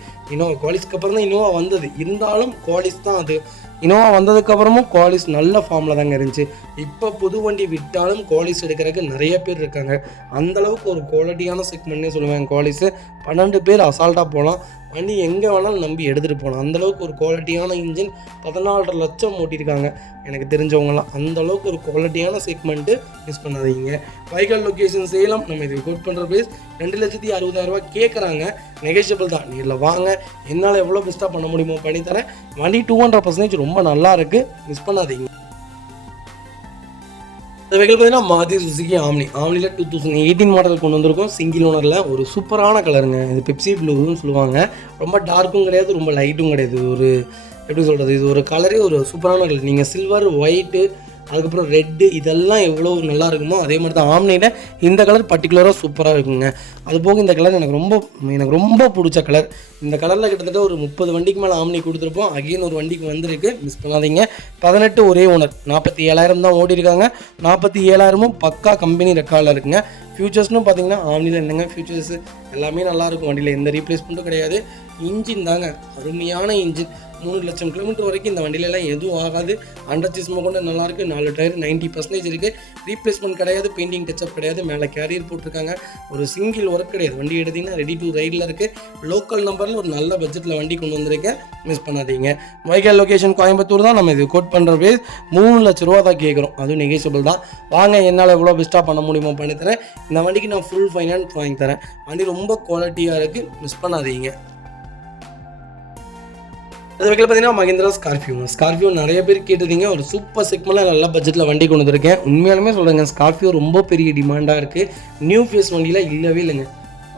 குவாலிஸ்க்கு அப்புறம் தான் இனோவா வந்தது. இருந்தாலும் குவாலிஸ் தான் அது. இனோவா வந்ததுக்கப்புறமும் குவாலிஸ் நல்ல ஃபார்மில் தாங்க இருந்துச்சு. இப்போ புது வண்டி விட்டாலும் குவாலிஸ் எடுக்கிறதுக்கு நிறைய பேர் இருக்காங்க. அந்தளவுக்கு ஒரு குவாலிட்டியான செக்மெண்ட்னே சொல்லுவேன். குவாலிஸு 12 பேர் அசால்ட்டாக போகலாம். வண்டி எங்கே வேணாலும் நம்பி எடுத்துகிட்டு போகலாம். அந்தளவுக்கு ஒரு குவாலிட்டியான இன்ஜின். 14.5 லட்சம் ஓட்டியிருக்காங்க எனக்கு தெரிஞ்சவங்களாம். அந்தளவுக்கு ஒரு குவாலிட்டியான செக்மெண்ட்டு, மிஸ் பண்ணாதீங்க. வைக்கல் லொக்கேஷன் சேலம். நம்ம இது கோட் பண்ணுற ப்ரைஸ் 2,60,000 கேட்குறாங்க. நெகோஷியபிள் தான். நேரில் வாங்க, என்னால் எவ்வளோ பெஸ்ட்டாக பண்ண முடியுமோ பண்ணித்தரேன். வண்டி 200% ரொம்ப நல்லா இருக்குது, மிஸ் பண்ணாதீங்க. இந்த வெஹிக்கிள் பார்த்தீங்கன்னா மாருதி சுசுகி ஆம்னியில் 2018 மாடல் கொண்டு வந்திருக்கோம். சிங்கிள் ஓனரில் ஒரு சூப்பரான கலருங்க. இது பெப்சி ப்ளூன்னு சொல்லுவாங்க. ரொம்ப டார்க்கும் கிடையாது, ரொம்ப லைட்டும் கிடையாது. ஒரு எப்படி சொல்கிறது, இது ஒரு கலரே ஒரு சூப்பரான கலர். நீங்கள் சில்வர், ஒயிட்டு, அதுக்கப்புறம் ரெட்டு இதெல்லாம் எவ்வளோ நல்லா இருக்குமோ அதே மாதிரி தான் ஆம்னியில் இந்த கலர் பர்டிகுலராக சூப்பராக இருக்குங்க. அதுபோக இந்த கலர் எனக்கு ரொம்ப பிடிச்ச கலர். இந்த கலரில் கிட்டத்தட்ட ஒரு 30 வண்டிக்கு மேலே ஆம்னி கொடுத்துருப்போம். அகெயின் ஒரு வண்டிக்கு வந்திருக்கு, மிஸ் பண்ணாதீங்க. 18 ஒரே ஓனர், 47,000 தான் ஓடி இருக்காங்க. 47,000 பக்கா கம்பெனி ரெக்கார்டில் இருக்குங்க. ஃபியூச்சர்ஸ்னு பார்த்தீங்கன்னா ஆம்னியில் என்னங்க ஃபியூச்சர்ஸ் எல்லாமே நல்லாயிருக்கும். வண்டியில் எந்த ரீப்ளேஸ்மெண்ட்டும் கிடையாது. இன்ஜின் தாங்க அருமையான இன்ஜின். 3 லட்சம் கிலோமீட்டர் வரைக்கும் இந்த வண்டியிலலாம் எதுவும் ஆகாது. அண்டர் சீஸ்மோ கொண்டு நல்லாயிருக்கு. 4 டயர் 90% இருக்குது. ரீப்ளேஸ்மெண்ட் கிடையாது, பெயிண்டிங் டச்சப் கிடையாது. மேலே கேரியர் போட்டிருக்காங்க. ஒரு சிங்கிள் ஒர்க் கிடையாது. வண்டி எடுத்திங்கன்னா ரெடி டு ரைடில் இருக்குது. லோக்கல் நம்பரில் ஒரு நல்ல பட்ஜெட்டில் வண்டி கொண்டு வந்திருக்கேன், மிஸ் பண்ணாதீங்க. வைக்கல் லொக்கேஷன் கோயம்புத்தூர் தான். நம்ம இது கோட் பண்ணுற ப்ரைஸ் 3 லட்ச ரூபா தான் கேட்குறோம். அதுவும் நெகோஷியபிள் தான். வாங்க, என்னால் எவ்வளோ பெஸ்ட்டாக பண்ண முடியுமோ பண்ணித்தரேன். இந்த வண்டிக்கு நான் ஃபுல் ஃபைனான்ஸ் வாங்கி தரேன். வண்டி ரொம்ப குவாலிட்டியாக இருக்குது, மிஸ் பண்ணாதீங்க. அது வைக்கல பார்த்தீங்கன்னா மஹிந்திரா ஸ்கார்பியோ நிறைய பேர் கேட்டிருந்தீங்க. ஒரு சூப்பர் செக்மெண்ட்டில் நல்ல பட்ஜெட்டில் வண்டி கொண்டு வந்திருக்கேன். உண்மையாலுமே சொல்கிறேங்க, ஸ்கார்பியோ ரொம்ப பெரிய டிமாண்டாக இருக்குது. நியூ ஃபேஸ் வண்டியில் இல்லவே இல்லைங்க,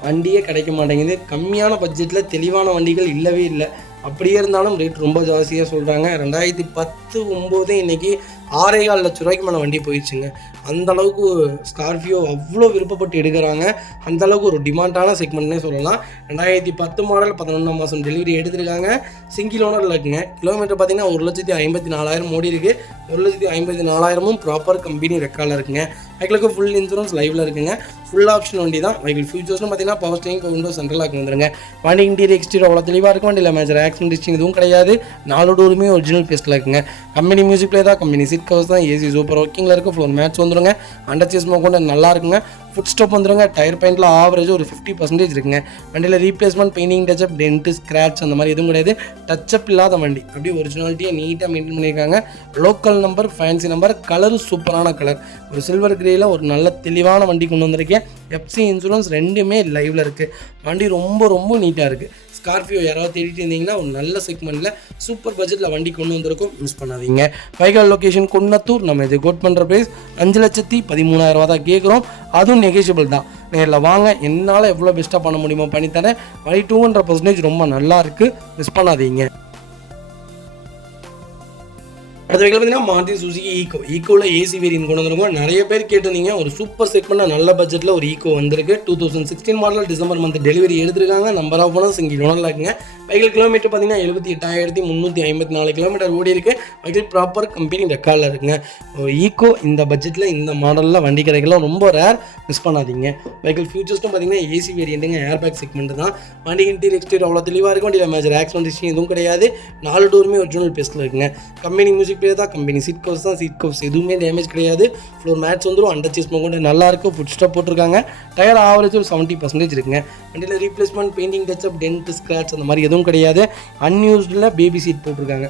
வண்டியே கிடைக்க மாட்டேங்குது. கம்மியான பட்ஜெட்டில் தெளிவான வண்டிகள் இல்லவே இல்லை. அப்படியே இருந்தாலும் ரேட் ரொம்ப ஜாஸ்தியாக சொல்கிறாங்க. 2019 இன்றைக்கி 6.25 லட்ச ரூபாய்க்கு மேலே வண்டி போயிடுச்சுங்க. அந்தளவுக்கு ஸ்கார்பியோ அவ்வளோ விருப்பப்பட்டு எடுக்கிறாங்க. அந்தளவுக்கு ஒரு டிமாண்டான செக்மெண்ட்னே சொல்லலாம். 2010 மாடல் 11ஆம் மாதம் டெலிவரி எடுத்துருக்காங்க. சிங்கிள் ஓனரில் இருக்குங்க. கிலோமீட்டர் பார்த்தீங்கன்னா 1,54,000 ஓடி இருக்குது. 1,54,000 ப்ராப்பர் கம்பெனி ரெக்கார்டில் இருக்குங்க. வெஹிக்கிளுக்கு ஃபுல் இன்சூரன்ஸ் லைவில் இருக்குங்க. ஃபுல் ஆப்ஷன் வண்டி தான். வெஹிக்கிள் ஃபியூச்சர்ஸ்னு பார்த்தீங்கன்னா power steering, window central lock வந்துருங்க. வண்டி இன்டீரியர் எக்ஸ்டீரியர் அவ்வளோ தெளிவாக இருக்கும். வண்டியில் மேஜர் ஆக்சிடென்ட் ஹிஸ்டரி எதுவும் கிடையாது. 4 டோருமே ஒரிஜினல் பேஸ்ட்டில் இருக்குங்க. கம்பெனி மியூசிக் பிளே தான், கம்பெனி சீட் கவர்ஸ் தான், ஏசி சூப்பர் ஒர்க்கிங்கில் இருக்குது. ஃப்ளோர் மேட்ச் வந்துருங்க. அண்டர் சேஸ் கொண்டு நல்லா இருக்குங்க. ஃபுட் ஸ்டாப் வந்துருங்க. டயர் பாயிண்டில் ஆவரேஜ் ஒரு 50% இருக்குங்க. வண்டியில் replacement, painting, touch up, dent, scratch அந்த மாதிரி எதுவும் கிடையாது. டச்சப் இல்லாத வண்டி, அப்படியே ஒரிஜினாலிட்டியை நீட்டாக மெயின்டைன் பண்ணியிருக்காங்க. Local number, fancy number, colour சூப்பரான கலர், ஒரு சில்வர் கிரேயில் ஒரு நல்ல தெளிவான வண்டி கொண்டு வந்திருக்கேன். எஃப்சி இன்சூரன்ஸ் ரெண்டுமே லைவில் இருக்குது. வண்டி ரொம்ப ரொம்ப நீட்டாக இருக்குது. ஸ்கார்பியோ யாராவது தேடிட்டு இருந்தீங்கன்னா ஒரு நல்ல செக்மெண்ட்டில் சூப்பர் பட்ஜெட்டில் வண்டி கொண்டு வந்திருக்கும், மிஸ் பண்ணாதீங்க. Vehicle location Kunnathur. நம்ம இது கோட் பண்ணுற ப்ரைஸ் 5,13,000 தான் கேட்குறோம். அதுவும் நெகோஷியபிள் தான். நேரில் வாங்க, என்னால் எவ்வளோ பெஸ்ட்டாக பண்ண முடியுமோ பண்ணித்தரேன். வண்டி 200% ரொம்ப நல்லா இருக்குது, மிஸ் பண்ணாதீங்க. அது பார்த்தீங்கன்னா மாருதி சுசுகி ஈக்கோவில் ஏசி வேரியன்ட் கொண்டு வந்திருக்கோம். நிறைய பேர் கேட்டிருந்தீங்க. ஒரு சூப்பர் செக்மெண்ட் நல்ல பட்ஜெட்டில் ஒரு ஈக்கோ வந்திருக்கு. 2016 மாடல், டிசம்பர் மந்த் டெலிவரி எடுத்திருக்காங்க. நம்பர் ஆஃப் ஓனர்ஸ் சிங்கிள் ஓனரில் இருக்குங்க. வெஹிக்கிள் கிலோமீட்டர் பார்த்தீங்கன்னா 78,354 கிலோமீட்டர் ஓடி இருக்கு. வெஹிக்கிள் ப்ராப்பர் கம்பெனி ரெக்கார்டில் இருக்குங்க. ஈக்கோ இந்த பட்ஜெட்டில் இந்த மாடலில் வண்டி கிடைக்கலாம், ரொம்ப ரேர், மிஸ் பண்ணாதீங்க. வெஹிக்கிள் ஃபியூச்சர்ஸ்டும் பார்த்தீங்கன்னா ஏசி வேரியண்ட்டுங்க, ஏர் பேக் செக்மெண்ட் தான். வண்டி இன்டீரியர் எக்ஸ்டீரியர் அவ்வளோ தெளிவாக இருக்கும். வண்டியில் மேஜர் ஆக்சிடென்ட் ஹிஸ்டரி எதுவும் கிடையாது. 4 டோருமே ஒரிஜினல் பேஸ்ட்டில் இருக்குங்க. கம்பெனி மியூசிக் பிளே தான், கம்பெனி சீட் கவர்ஸ் தான். சீட் கவர்ஸ் எதுவுமே டேமேஜ் கிடையாது. ஃப்ளோர் மேட்ச் வந்துடும். அண்டர் சேஸ் கொண்டு நல்லா இருக்கும். ஃபுட் ஸ்டாப் போட்டிருக்காங்க. டயர் ஆவரேஜ் ஒரு 70% இருக்குங்க. வண்டியில் replacement, painting, touch up, dent, scratch அந்த மாதிரி எதுவும் கிடையாது. அன்யூஸ்டில் பேபி சீட் போட்டிருக்காங்க.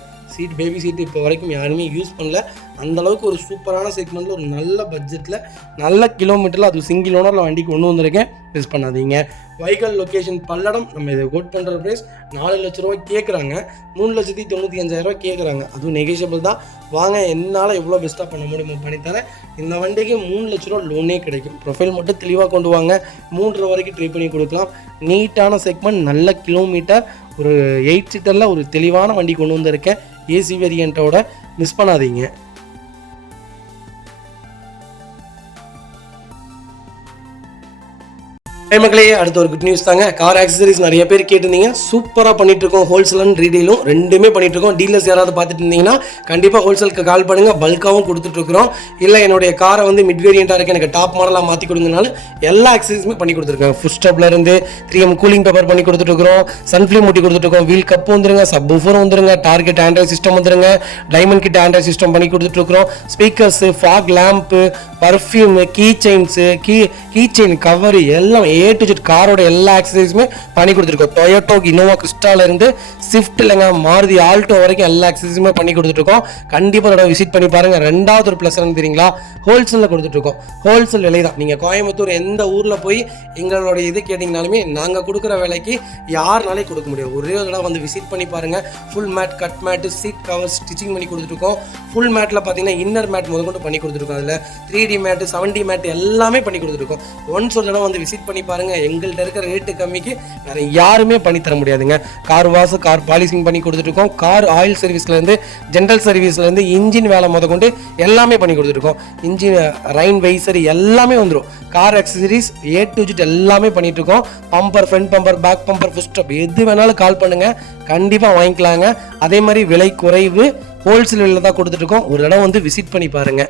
பேபி சீட் இப்போ வரைக்கும் யாருமே யூஸ் பண்ணல. அந்தளவுக்கு ஒரு சூப்பரான செக்மெண்ட்டில் ஒரு நல்ல பட்ஜெட்டில் நல்ல கிலோமீட்டரில் அது சிங்கிள் ஓனரில் வண்டி கொண்டு வந்திருக்கேன், மிஸ் பண்ணாதீங்க. Vehicle location Palladam. நம்ம இதை கோட் பண்ணுற ப்ரைஸ் 4 லட்ச ரூபா கேட்குறாங்க. 3,95,000 கேட்குறாங்க. அதுவும் நெகோஷியபிள் தான். வாங்க, என்னால் எவ்வளோ பெஸ்ட்டாக பண்ண முடியுமோ பண்ணித்தரேன். இந்த வண்டிக்கு 3 லட்ச ரூபா லோனே கிடைக்கும். ப்ரொஃபைல் மட்டும் தெளிவாக கொண்டு வாங்க. 3.5 வரைக்கும் ட்ரை பண்ணி கொடுக்கலாம். நீட்டான செக்மெண்ட், நல்ல கிலோமீட்டர், ஒரு 8 சீட்டரில் ஒரு தெளிவான வண்டி கொண்டு வந்திருக்கேன். ஏசி வேரியண்ட்டோட, மிஸ் பண்ணாதீங்க. மக்களே, அடுத்த ஒரு குட் நியூஸ் தாங்க. கார் ஆக்சசரிஸ் நிறைய பேர் கேட்டிருந்தீங்க. சூப்பராக பண்ணிட்டு இருக்கோம். ஹோல்சேல் அண்ட் ரீடெயிலும் ரெண்டுமே பண்ணிட்டு இருக்கோம். டீலர்ஸ் யாராவது பார்த்துட்டு இருந்தீங்கன்னா கண்டிப்பாக ஹோல்சேலுக்கு கால் பண்ணுங்க. பல்காகவும் கொடுத்துட்ருக்குறோம். இல்லை என்னுடைய காரை வந்து மிட் வேரியண்ட்டாக இருக்குது, எனக்கு டாப் மாடலாக மாற்றி கொடுங்கனாலும் எல்லா ஆக்சசரிஸுமே பண்ணி கொடுத்துருக்காங்க. ஃபுட் ஸ்டாப்லேருந்து 3M கூலிங் பேப்பர் பண்ணி கொடுத்துட்ருக்குறோம். சன்ஃப்ளேம் ஊட்டி கொடுத்துட்ருக்கோம். வீல் கப் வந்துருங்க, சப் ஊஃபர் வந்துருங்க, டார்கெட் ஆண்ட்ராய்ட் சிஸ்டம் வந்துருங்க, டைமண்ட் கிட் ஆண்ட்ராய்ட் சிஸ்டம் பண்ணி கொடுத்துட்ருக்குறோம். Speakers, fog lamp, perfume, key chains, key chain cover எல்லாம் A to Z காரோட எல்லா ஆக்சசரிஸுமே பண்ணி கொடுத்துருக்கோம். டொயோட்டோ, இனோவா கிறிஸ்டாலேருந்து ஸ்விஃப்ட் இல்லைங்க, மாருதி ஆல்டோ வரைக்கும் எல்லா ஆக்சசரிஸுமே பண்ணி கொடுத்துட்ருக்கோம். கண்டிப்பாக அதோட விசிட் பண்ணி பாருங்கள். ரெண்டாவது ஒரு ப்ளஸ் என்ன தெரியுங்களா, ஹோல்சேலில் கொடுத்துட்ருக்கோம். ஹோல்சேல் விலை தான். நீங்கள் கோயம்புத்தூர் எந்த ஊரில் போய் எங்களோட இது கேட்டிங்கனாலுமே நாங்கள் கொடுக்குற விலைக்கு யாருனாலே கொடுக்க முடியும். ஒரே ஒரு தடவை வந்து விசிட் பண்ணி பாருங்கள். Full mat, cut mat, seat cover stitching பண்ணி கொடுத்துருக்கோம். ஃபுல் மேட்டில் பார்த்தீங்கன்னா இன்னர் மேட் முதற்கொண்டு பண்ணி கொடுத்துருக்கோம். அதில் 3D மேட்டு, 7D மேட்டு எல்லாமே பண்ணி கொடுத்துருக்கோம். ஒன்ஸ் ஒரு தடவை வந்து விசிட் பண்ணி பாருங்க. எங்கள்கிட்ட இருக்கிற ரேட்டு கம்மிக்கு வேற யாருமே பண்ணி தர முடியாதுங்க. கார் வாஷ், கார் பாலிசிங் பண்ணி கொடுத்துருக்கோம். கார் ஆயில் சர்வீஸ்லேருந்து, ஜென்ரல் சர்வீஸ்லேருந்து, இன்ஜின் வேலை முதற்கொண்டு எல்லாமே பண்ணி கொடுத்துருக்கோம். இன்ஜின் ரைன் வைசர் எல்லாமே வந்துடும். Car accessories A to Z எல்லாமே பண்ணிட்டு இருக்கோம். Bumper, front bumper, back bumper, foot stop எது வேணாலும் கால் பண்ணுங்க, கண்டிப்பாக வாங்கிக்கலாங்க. அதே மாதிரி விலை குறைவு, ஹோல்சேல் விலையில் தான் கொடுத்துட்டு இருக்கோம். ஒரு இடம் வந்து விசிட் பண்ணி பாருங்க.